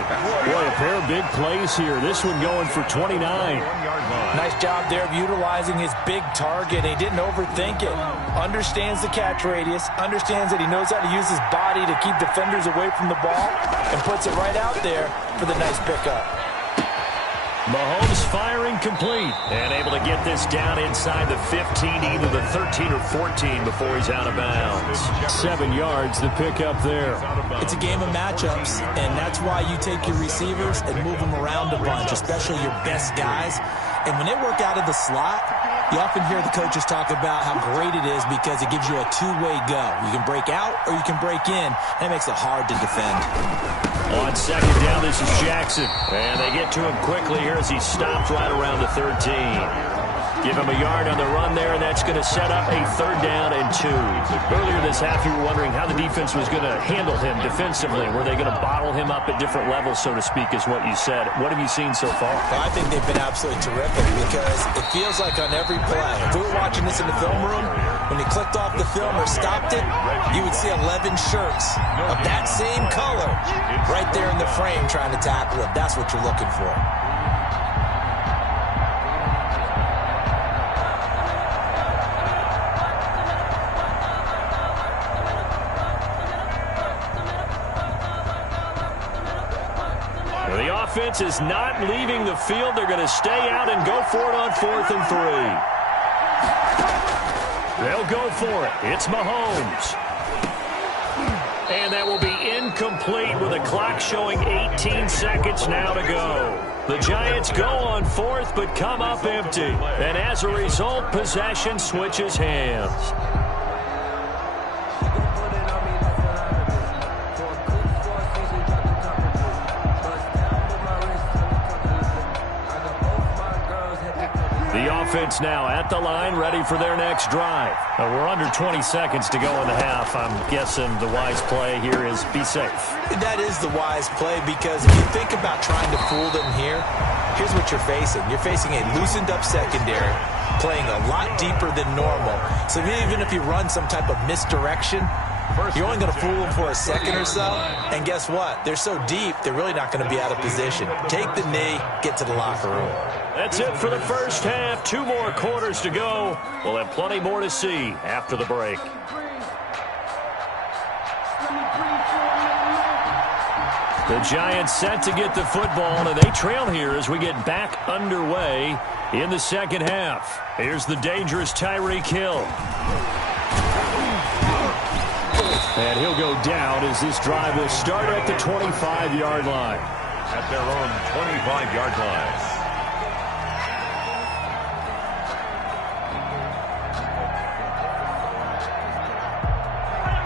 Boy, a pair of big plays here. This one going for 29. Nice job there of utilizing his big target. He didn't overthink it. Understands the catch radius, understands that he knows how to use his body to keep defenders away from the ball, and puts it right out there for the nice pickup. Mahomes firing complete and able to get this down inside the 15, either the 13 or 14 before he's out of bounds. 7 yards, the pickup there. It's a game of matchups, and that's why you take your receivers and move them around a bunch, especially your best guys. And when they work out of the slot, you often hear the coaches talk about how great it is because it gives you a two-way go. You can break out or you can break in. That makes it hard to defend. On second down, this is Jackson. And they get to him quickly here as he stops right around the 13. Give him a yard on the run there, and that's going to set up a 3rd down and 2. Earlier this half, you were wondering how the defense was going to handle him defensively. Were they going to bottle him up at different levels, so to speak, is what you said. What have you seen so far? Well, I think they've been absolutely terrific because it feels like on every play. If we were watching this in the film room, when he clicked off the film or stopped it, you would see 11 shirts of that same color right there in the frame trying to tackle him. That's what you're looking for. The offense is not leaving the field. They're going to stay out and go for it on 4th and 3. They'll go for it. It's Mahomes. And that will be incomplete with the clock showing 18 seconds now to go. The Giants go on 4th but come up empty. And as a result, possession switches hands. Offense now at the line, ready for their next drive. We're under 20 seconds to go in the half. I'm guessing the wise play here is be safe. That is the wise play because if you think about trying to fool them here, here's what you're facing. You're facing a loosened up secondary, playing a lot deeper than normal. So even if you run some type of misdirection, you're only going to fool them for a second or so. And guess what? They're so deep, they're really not going to be out of position. Take the knee, get to the locker room. That's it for the first half. 2 more quarters to go. We'll have plenty more to see after the break. The Giants set to get the football, and they trail here as we get back underway in the second half. Here's the dangerous Tyreek Hill. And he'll go down as this drive will start at the 25-yard line. At their own 25-yard line.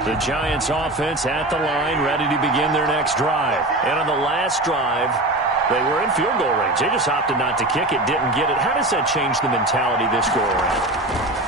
The Giants offense at the line, ready to begin their next drive. And on the last drive, they were in field goal range. They just opted not to kick it, didn't get it. How does that change the mentality this go around?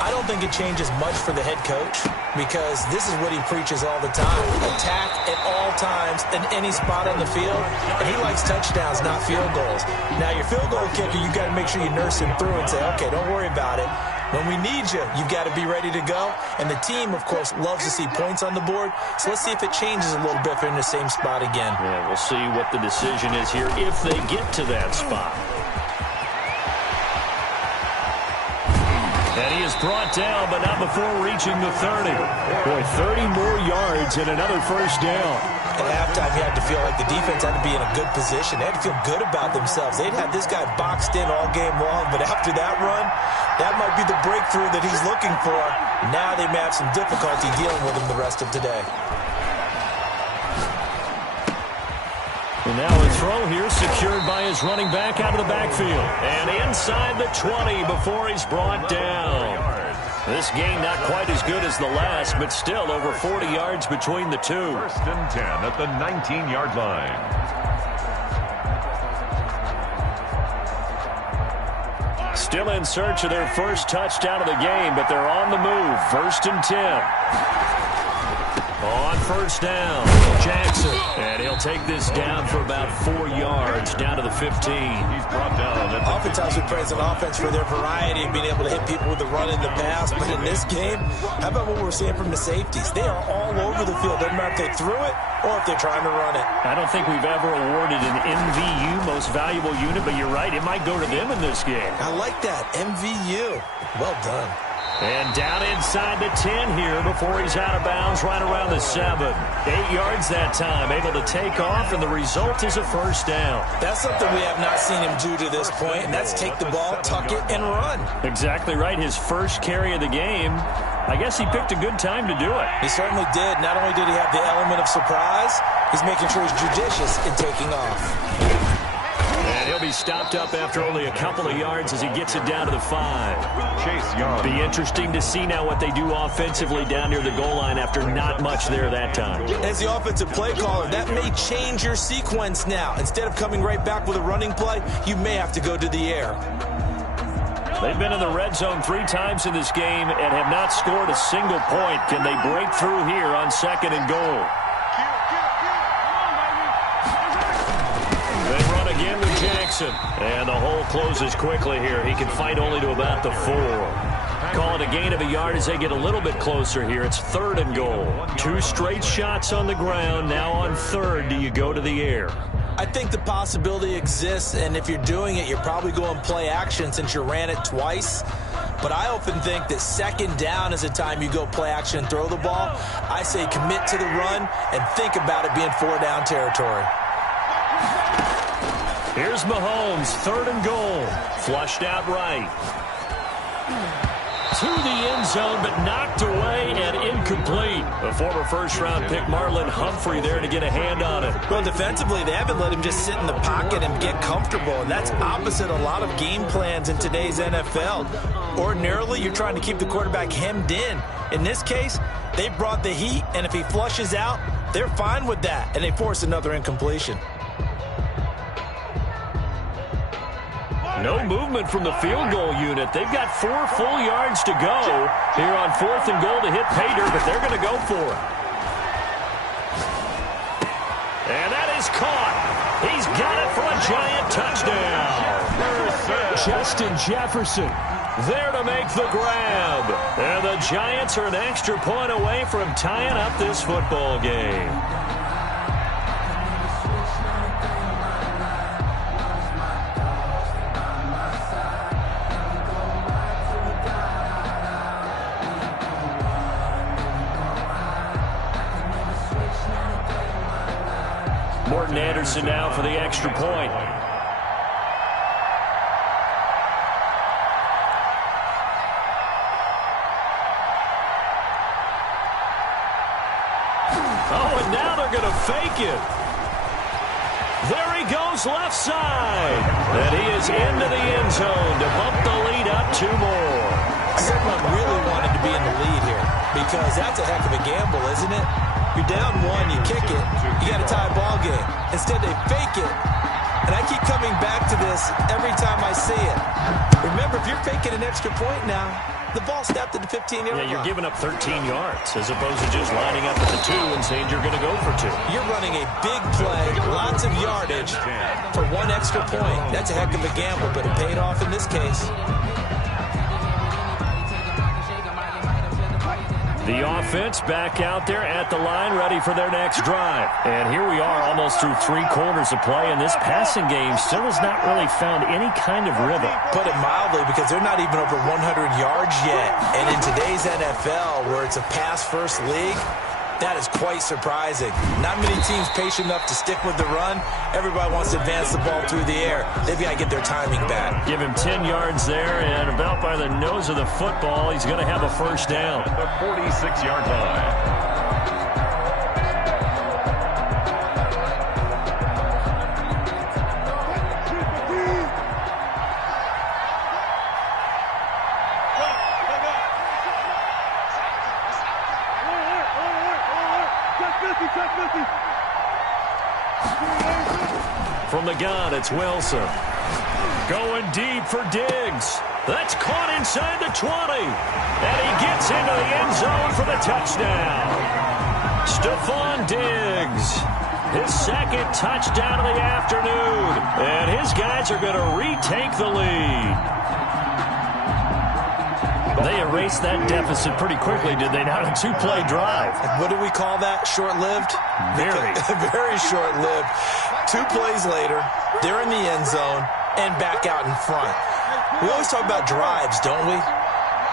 I don't think it changes much for the head coach because this is what he preaches all the time. Attack at all times in any spot on the field. And he likes touchdowns, not field goals. Now, your field goal kicker, you've got to make sure you nurse him through and say, okay, don't worry about it. When we need you, you've got to be ready to go. And the team, of course, loves to see points on the board. So let's see if it changes a little bit if they're in the same spot again. Yeah, we'll see what the decision is here if they get to that spot. And he is brought down, but not before reaching the 30. Boy, 30 more yards and another first down. At halftime, you had to feel like the defense had to be in a good position. They had to feel good about themselves. They'd had this guy boxed in all game long, but after that run, that might be the breakthrough that he's looking for. Now they may have some difficulty dealing with him the rest of today. And now a throw here secured by his running back out of the backfield. And inside the 20 before he's brought down. This game not quite as good as the last, but still over 40 yards between the two. 1st and 10 at the 19-yard line. Still in search of their first touchdown of the game, but they're on the move. 1st and 10. On first down, Jackson. And he'll take this down for about 4 yards, down to the 15. He's brought down. Oftentimes we praise an offense for their variety of being able to hit people with the run in the pass. But in this game, how about what we're seeing from the safeties? They are all over the field. Doesn't matter if they threw it or if they're trying to run it. I don't think we've ever awarded an MVU, most valuable unit, but you're right, it might go to them in this game. I like that, MVU. Well done. And down inside the 10 here before he's out of bounds right around the 7. 8 yards that time, able to take off, and the result is a first down. That's something we have not seen him do to this point, and that's take the ball, tuck it, and run. Exactly right. His first carry of the game. I guess he picked a good time to do it. He certainly did. Not only did he have the element of surprise, he's making sure he's judicious in taking off. And he'll be stopped up after only a couple of yards as he gets it down to the 5. Chase Young. Be interesting to see now what they do offensively down near the goal line after not much there that time. As the offensive play caller, that may change your sequence now. Instead of coming right back with a running play, you may have to go to the air. They've been in the red zone 3 times in this game and have not scored a single point. Can they break through here on 2nd and goal? They run again with Jackson. And the hole closes quickly here. He can fight only to about the 4. Call it a gain of a yard as they get a little bit closer here. It's 3rd and goal. 2 straight shots on the ground. Now on 3rd, do you go to the air? I think the possibility exists, and if you're doing it, you're probably going play action since you ran it twice. But I often think that 2nd down is the time you go play action and throw the ball. I say commit to the run and think about it being 4 down territory. Here's Mahomes, 3rd and goal. Flushed out right. To the end zone, but knocked away and incomplete. The former first-round pick, Marlon Humphrey, there to get a hand on it. Well, defensively, they haven't let him just sit in the pocket and get comfortable, and that's opposite a lot of game plans in today's NFL. Ordinarily, you're trying to keep the quarterback hemmed in. In this case, they brought the heat, and if he flushes out, they're fine with that, and they force another incompletion. No movement from the field goal unit. They've got 4 full yards to go here on 4th and goal to hit pay dirt, but they're going to go for it. And that is caught. He's got it for a giant touchdown. Justin Jefferson there to make the grab. And the Giants are an extra point away from tying up this football game. Morton Anderson now for the extra point. Oh, and now they're going to fake it. There he goes left side. And he is into the end zone to bump the lead up 2 more. Someone really wanted to be in the lead here because that's a heck of a gamble, isn't it? You're down 1, you kick it, you got a tie ball game. Instead, they fake it. And I keep coming back to this every time I see it. Remember, if you're faking an extra point now, the ball snapped at the 15-yard line. Yeah, you're giving up 13 yards as opposed to just lining up at the 2 and saying you're going to go for 2. You're running a big play, lots of yardage for 1 extra point. That's a heck of a gamble, but it paid off in this case. The offense back out there at the line, ready for their next drive. And here we are almost through 3 quarters of play, and this passing game still has not really found any kind of rhythm. Put it mildly, because they're not even over 100 yards yet. And in today's NFL, where it's a pass-first league, that is quite surprising. Not many teams patient enough to stick with the run. Everybody wants to advance the ball through the air. They've got to get their timing back. Give him 10 yards there, and about by the nose of the football, he's going to have a first down. The 46-yard line. From the gun, it's Wilson. Going deep for Diggs. That's caught inside the 20. And he gets into the end zone for the touchdown. Stephon Diggs, his second touchdown of the afternoon. And his guys are going to retake the lead. They erased that deficit pretty quickly, did they not? A two-play drive. What do we call that? Short-lived? Very. Very short-lived. 2 plays later, they're in the end zone and back out in front. We always talk about drives, don't we?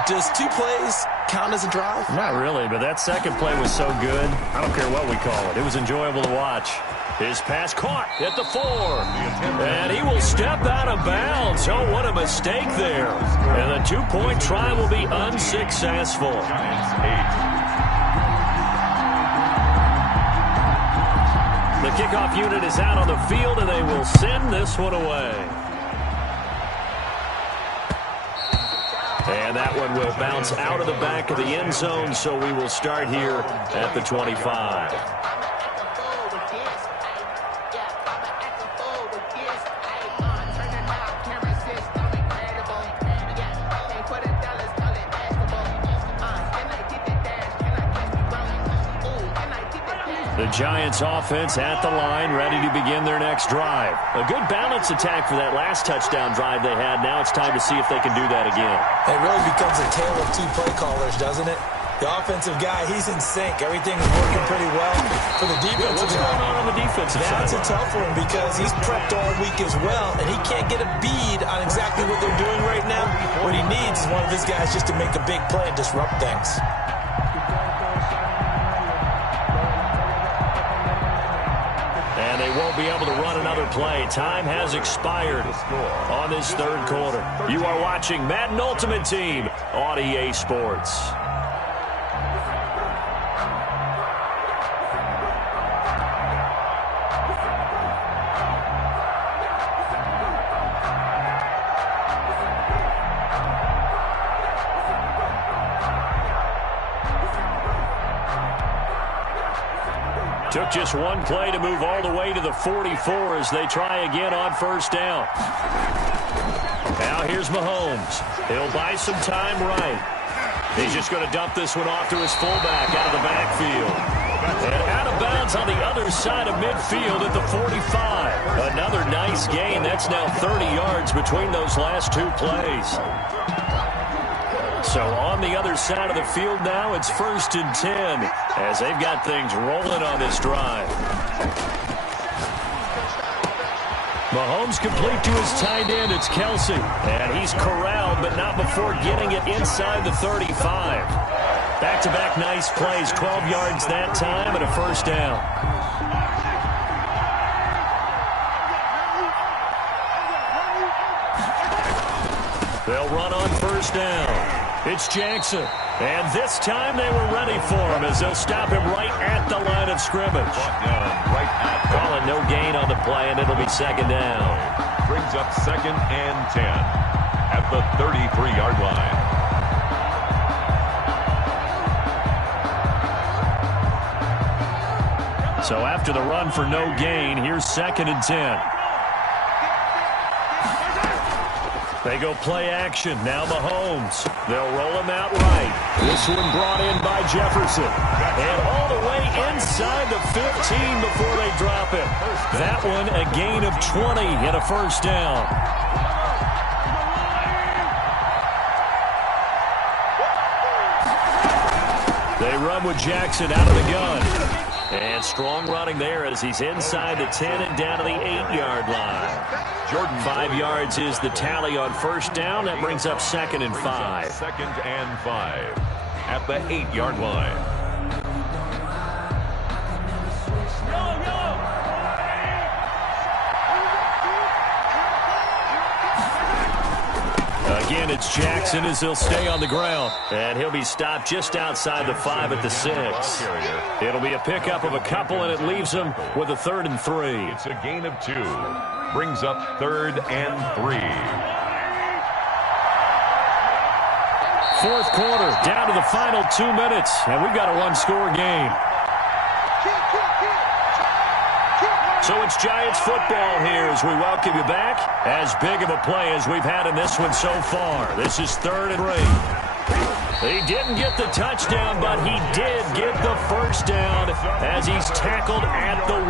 Does 2 plays count as a drive? Not really, but that second play was so good. I don't care what we call it. It was enjoyable to watch. His pass caught at the 4. And he will step out of bounds. Oh, what a mistake there. And the 2-point try will be unsuccessful. The kickoff unit is out on the field, and they will send this one away. And that one will bounce out of the back of the end zone, so we will start here at the 25. The Giants offense at the line, ready to begin their next drive. A good balance attack for that last touchdown drive they had. Now it's time to see if they can do that again. It really becomes a tale of 2 play callers, doesn't it? The offensive guy, he's in sync. Everything is working pretty well. For the defensive guy, what's going on the defensive side? That's a tough one because he's prepped all week as well, and he can't get a bead on exactly what they're doing right now. What he needs is one of his guys just to make a big play and disrupt things. And they won't be able to run another play. Time has expired on this third quarter. You are watching Madden Ultimate Team on EA Sports. Took just one play to move all the way to the 44 as they try again on first down. Now here's Mahomes. He'll buy some time right. He's just going to dump this one off to his fullback out of the backfield. And out of bounds on the other side of midfield at the 45. Another nice gain. That's now 30 yards between those last 2 plays. So on the other side of the field now, it's 1st and 10 as they've got things rolling on this drive. Mahomes complete to his tight end. It's Kelsey. And he's corralled, but not before getting it inside the 35. Back-to-back nice plays, 12 yards that time and a first down. They'll run on first down. It's Jackson. And this time they were ready for him as they'll stop him right at the line of scrimmage. Calling no gain on the play, and it'll be second down. Brings up 2nd and 10 at the 33-yard line. So after the run for no gain, here's 2nd and 10. They go play action. Now Mahomes. They'll roll him out right. This one brought in by Jefferson. And all the way inside the 15 before they drop him. That one a gain of 20 and a first down. They run with Jackson out of the gun. And strong running there as he's inside the 10 and down to the 8-yard line. Jordan, 5 yards is the tally on first down. That brings up 2nd and 5. 2nd and 5 at the 8-yard line. Again, it's Jackson as he'll stay on the ground. And he'll be stopped just outside the 5 at the 6. It'll be a pickup of a couple, and it leaves him with a 3rd and 3. It's a gain of 2. Brings up 3rd and 3. Fourth quarter, down to the final 2 minutes, and we've got a one-score game. So it's Giants football here as we welcome you back. As big of a play as we've had in this one so far. This is 3rd and 3. He didn't get the touchdown, but he did get the first down as he's tackled at the 1.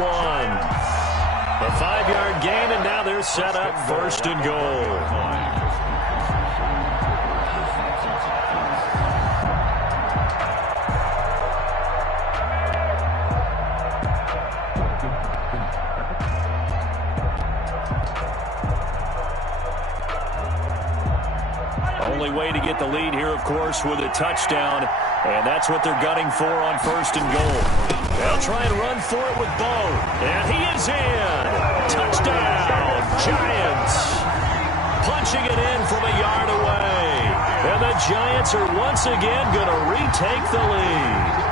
A 5-yard gain, and now they're set up 1st and goal. Only way to get the lead here, of course, with a touchdown, and that's what they're gunning for on 1st and goal. They'll try and run for it with Bo, and he is in. Touchdown, Giants. Punching it in from a yard away, and the Giants are once again going to retake the lead.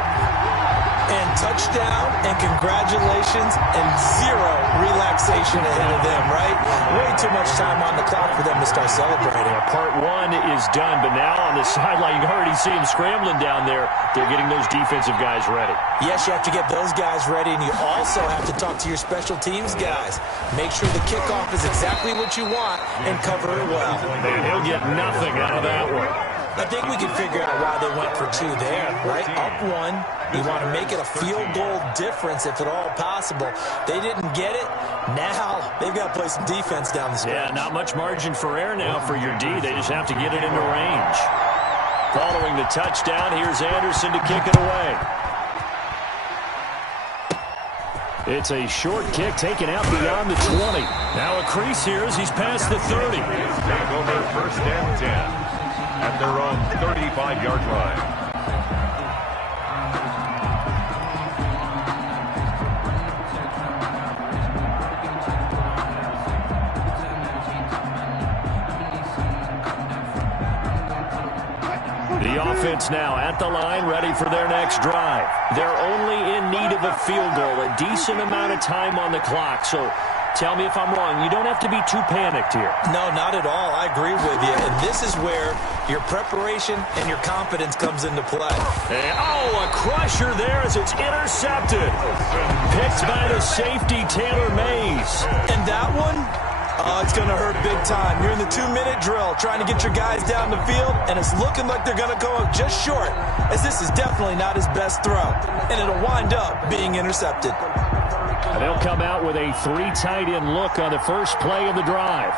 And touchdown, and congratulations, and zero relaxation ahead of them, right? Way too much time on the clock for them to start celebrating. Part 1 is done, but now on the sideline, you can already see them scrambling down there. They're getting those defensive guys ready. Yes, you have to get those guys ready, and you also have to talk to your special teams guys. Make sure the kickoff is exactly what you want and cover it well. And he'll get nothing out of that one. I think we can figure out why they went for 2 there, right? Up 1. You want to make it a field goal difference if at all possible. They didn't get it. Now they've got to play some defense down the stretch. Yeah, not much margin for error now for your D. They just have to get it into range. Following the touchdown, here's Anderson to kick it away. It's a short kick taken out beyond the 20. Now a crease here as he's past the 30. Take over 1st and 10. At their own 35-yard line. The offense now at the line, ready for their next drive. They're only in need of a field goal, a decent amount of time on the clock. So tell me if I'm wrong. You don't have to be too panicked here. No, not at all. I agree with you. And this is where your preparation and your confidence comes into play. And, a crusher there as it's intercepted. Picked by the safety, Taylor Mays. And that one, it's going to hurt big time. You're in the 2-minute drill trying to get your guys down the field, and it's looking like they're going to go up just short, as this is definitely not his best throw. And it'll wind up being intercepted. And they'll come out with a 3 tight end look on the first play of the drive.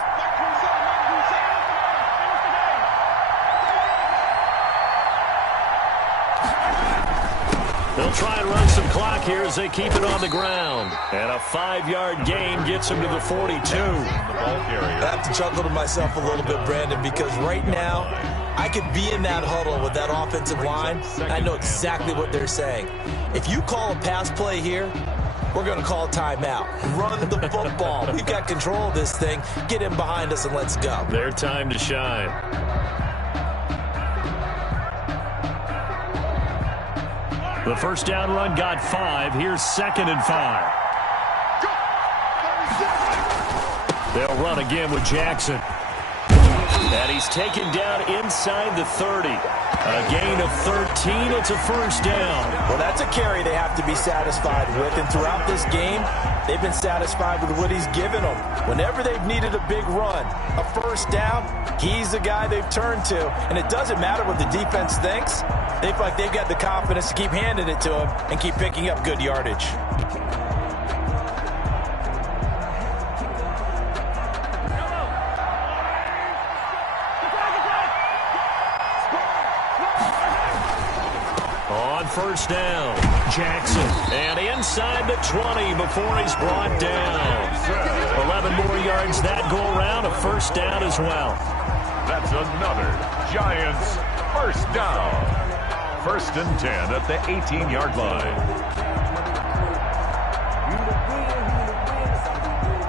They'll try and run some clock here as they keep it on the ground. And a 5-yard gain gets them to the 42. I have to chuckle to myself a little bit, Brandon, because right now I could be in that huddle with that offensive line. I know exactly what they're saying. If you call a pass play here, we're going to call timeout. Run the football. We've got control of this thing. Get him behind us and let's go. Their time to shine. The first down run got 5. Here's 2nd and 5. They'll run again with Jackson. And he's taken down inside the 30. A gain of 13. It's a first down. Well, that's a carry they have to be satisfied with. And throughout this game, they've been satisfied with what he's given them. Whenever they've needed a big run, a first down, he's the guy they've turned to. And it doesn't matter what the defense thinks. They feel like they've got the confidence to keep handing it to him and keep picking up good yardage. On first down, Jackson. And inside the 20 before he's brought down. 11 more yards that go around, a first down as well. That's another Giants first down. 1st and 10 at the 18-yard line.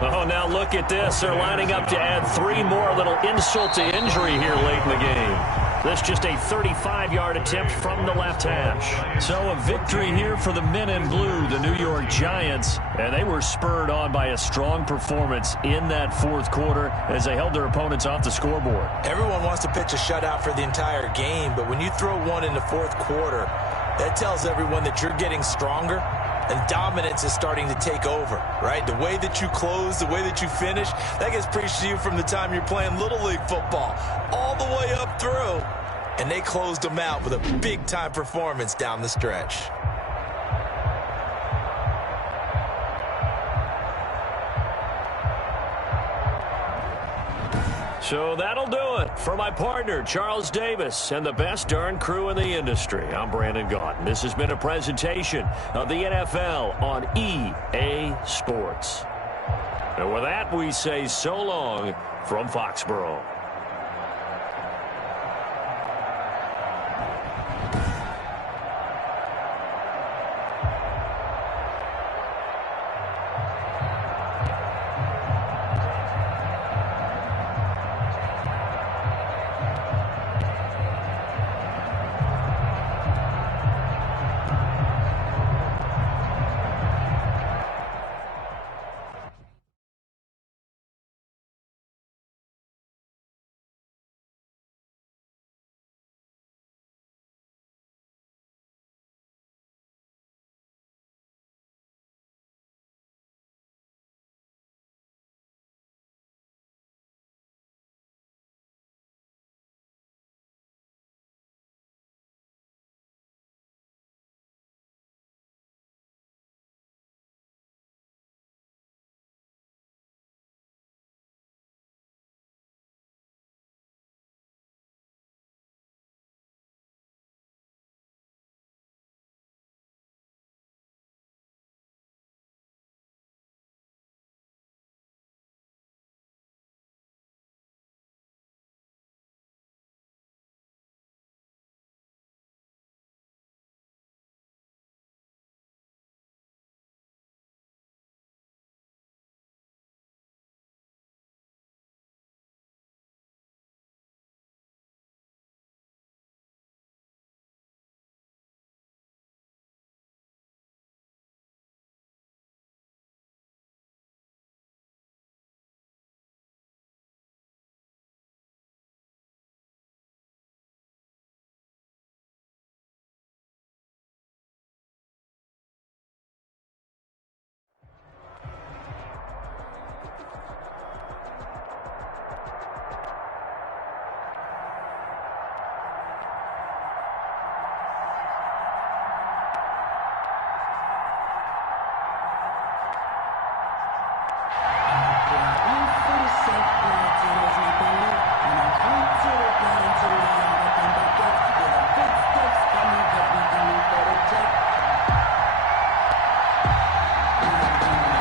Oh, now look at this. They're lining up to add 3 more. A little insult to injury here late in the game. This just a 35-yard attempt from the left hash. So a victory here for the men in blue, the New York Giants. And they were spurred on by a strong performance in that 4th quarter as they held their opponents off the scoreboard. Everyone wants to pitch a shutout for the entire game, but when you throw one in the 4th quarter, that tells everyone that you're getting stronger and dominance is starting to take over, right? The way that you close, the way that you finish, that gets preached to you from the time you're playing Little League football all the way up through. and they closed them out with a big-time performance down the stretch. So that'll do it for my partner, Charles Davis, and the best darn crew in the industry. I'm Brandon Gaudin. This has been a presentation of the NFL on EA Sports. And with that, we say so long from Foxborough.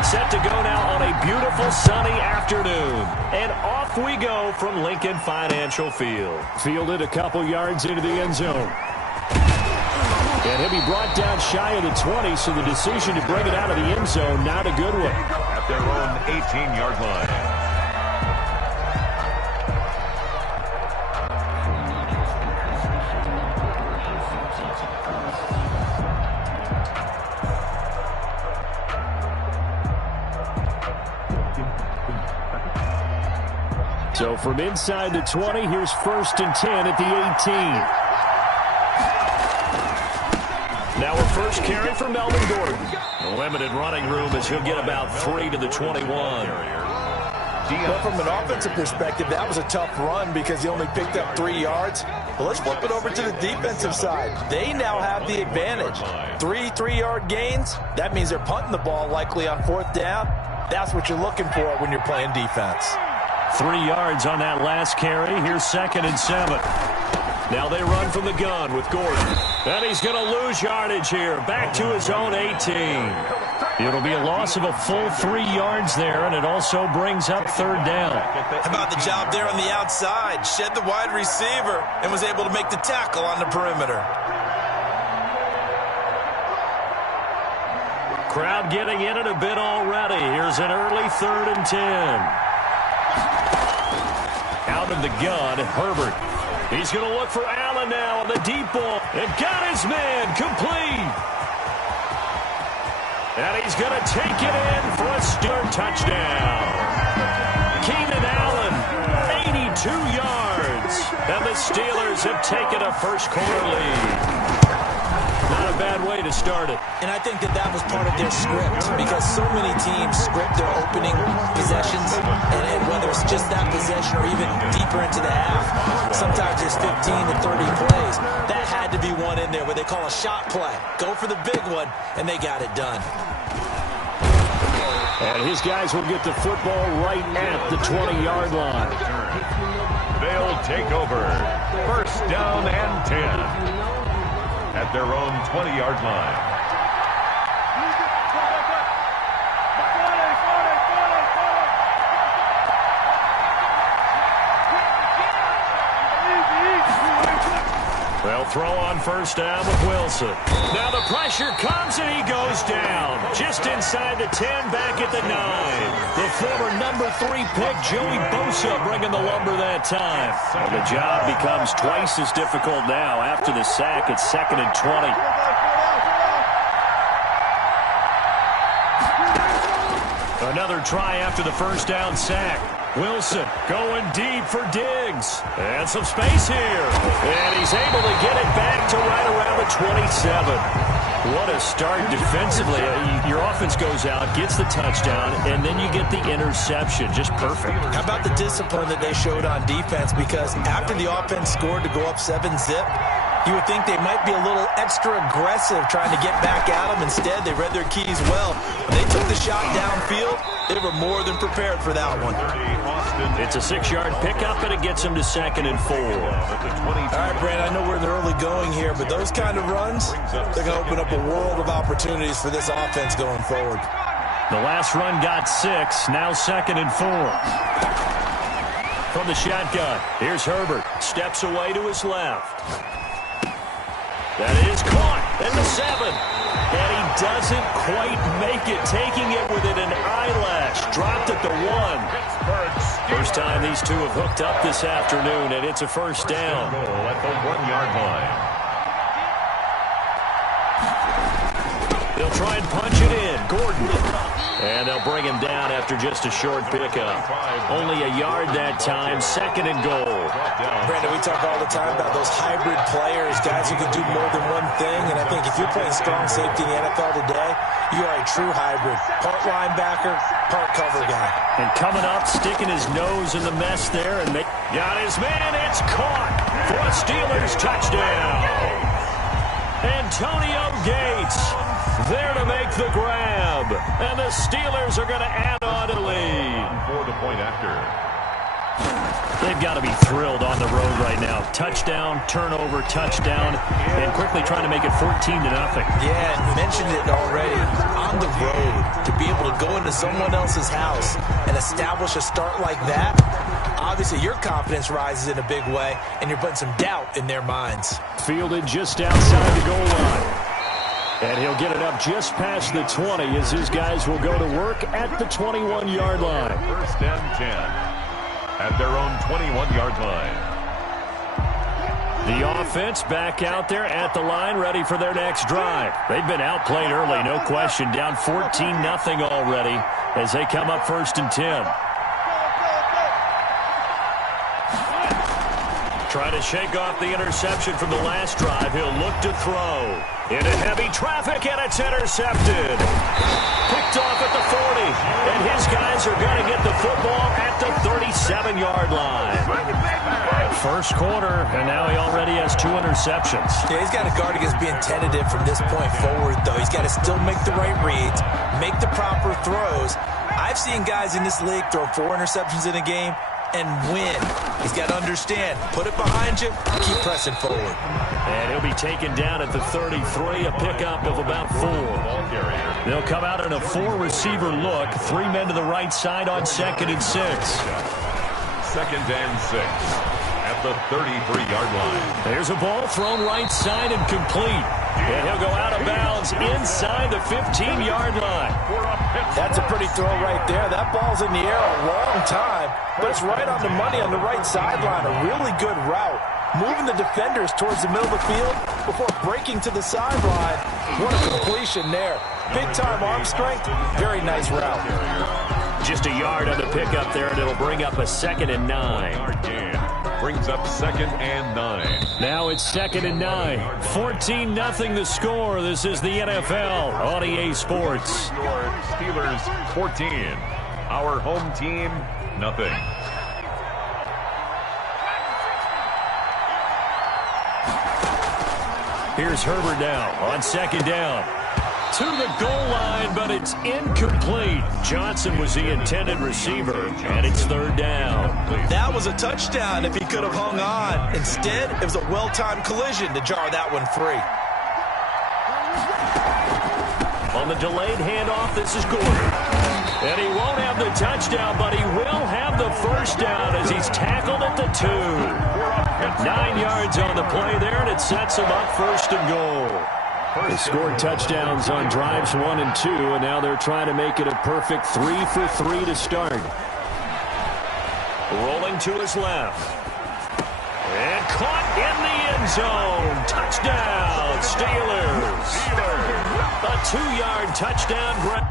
Set to go now on a beautiful sunny afternoon. And off we go from Lincoln Financial Field. Fielded a couple yards into the end zone. And he'll be brought down shy of the 20, so the decision to bring it out of the end zone, not a good one. At their own 18-yard line. So from inside the 20, here's 1st and 10 at the 18. Now a first carry for Melvin Gordon. A limited running room as he'll get about 3 to the 21. Well, from an offensive perspective, that was a tough run because he only picked up 3 yards. But let's flip it over to the defensive side. They now have the advantage. 3 3-yard gains, that means they're punting the ball likely on 4th down. That's what you're looking for when you're playing defense. 3 yards on that last carry. Here's 2nd and 7. Now they run from the gun with Gordon. And he's going to lose yardage here. Back to his own 18. It'll be a loss of a full 3 yards there, and it also brings up 3rd down. How about the job there on the outside? Shed the wide receiver and was able to make the tackle on the perimeter. Crowd getting in it a bit already. Here's an early 3rd and 10. Out of the gun, Herbert. He's going to look for Allen now on the deep ball. And got his man complete. And he's going to take it in for a start touchdown. Keenan Allen, 82 yards. And the Steelers have taken a first quarter lead. Not a bad way to to start it. And I think that was part of their script, because so many teams script their opening possessions, and whether it's just that possession or even deeper into the half, sometimes it's 15 to 30 plays. That had to be one in there where they call a shot play. Go for the big one, and they got it done. And his guys will get the football right at the 20-yard line. They'll take over. First down and 10 at their own 20-yard line. They'll throw on first down with Wilson. Now the pressure comes and he goes down. Just inside the 10, back at the 9. The former number 3 pick, Joey Bosa, bringing the lumber that time. And the job becomes twice as difficult now. After the sack, it's 2nd and 20. Another try after the first down sack. Wilson going deep for Diggs. And some space here. And he's able to get it back to right around the 27. What a start defensively. Your offense goes out, gets the touchdown, and then you get the interception. Just perfect. How about the discipline that they showed on defense? Because after the offense scored to go up 7-zip, you would think they might be a little extra aggressive trying to get back at them. Instead, they read their keys well. When they took the shot downfield, they were more than prepared for that one. It's a 6-yard pickup, and it gets them to 2nd and 4. All right, Brandon, I know we're in the early going here, but those kind of runs, they're going to open up a world of opportunities for this offense going forward. The last run got 6, now 2nd and 4. From the shotgun, here's Herbert. Steps away to his left. That is caught at the 7. And he doesn't quite make it, taking it within an eyelash. Dropped at the 1. First time these two have hooked up this afternoon, and it's a first down. Goal at the 1-yard line. They'll try and punch it in. Gordon. And they'll bring him down after just a short pickup. Only a yard that time, 2nd and goal. Brandon, we talk all the time about those hybrid players, guys who can do more than one thing. And I think if you're playing strong safety in the NFL today, you are a true hybrid. Part linebacker, part cover guy. And coming up, sticking his nose in the mess there. And got his man. It's caught for a Steelers touchdown. Antonio Gates there to make the grab. And the Steelers are going to add on to lead. For the point after. They've got to be thrilled on the road right now. Touchdown, turnover, touchdown, and quickly trying to make it 14-0. Yeah, and mentioned it already. On the road, to be able to go into someone else's house and establish a start like that, obviously your confidence rises in a big way, and you're putting some doubt in their minds. Fielded just outside the goal line. And he'll get it up just past the 20 as his guys will go to work at the 21-yard line. First and 10 at their own 21-yard line. The offense back out there at the line, ready for their next drive. They've been outplayed early, no question. Down 14-0 already as they come up 1st and 10. Trying to shake off the interception from the last drive. He'll look to throw. Into heavy traffic, and it's intercepted. Picked off at the 40. And his guys are going to get the football at the 37-yard line. First quarter, and now he already has 2 interceptions. Yeah, he's got to guard against being tentative from this point forward, though. He's got to still make the right reads, make the proper throws. I've seen guys in this league throw 4 interceptions in a game and win. He's got to understand, put it behind you, keep pressing forward. And he'll be taken down at the 33, a pickup of about 4. They'll come out in a 4-receiver look, 3 men to the right side on 2nd and 6. 2nd and 6 at the 33-yard line. There's a ball thrown right side and complete. And he'll go out of bounds inside the 15-yard line. That's a pretty throw right there. That ball's in the air a long time, but it's right on the money on the right sideline. A really good route. Moving the defenders towards the middle of the field before breaking to the sideline. What a completion there. Big-time arm strength. Very nice route. Just a yard on the pickup there, and it'll bring up a 2nd and 9. 1-yard gain. Brings up 2nd and 9. Now it's 2nd and 9. 14-0 the score. This is the NFL on EA Sports. Your Steelers 14. Our home team, nothing. Here's Herbert now on 2nd down. To the goal line, but it's incomplete. Johnson was the intended receiver, and it's 3rd down. That was a touchdown if he could have hung on. Instead, it was a well-timed collision to jar that one free. On the delayed handoff, this is Gordon. And he won't have the touchdown, but he will have the 1st down as he's tackled at the 2. 9 yards on the play there, and it sets him up 1st and goal. They scored touchdowns on drives 1 and 2, and now they're trying to make it a perfect 3 for 3 to start. Rolling to his left. And caught in the end zone. Touchdown, Steelers. A 2-yard touchdown grab.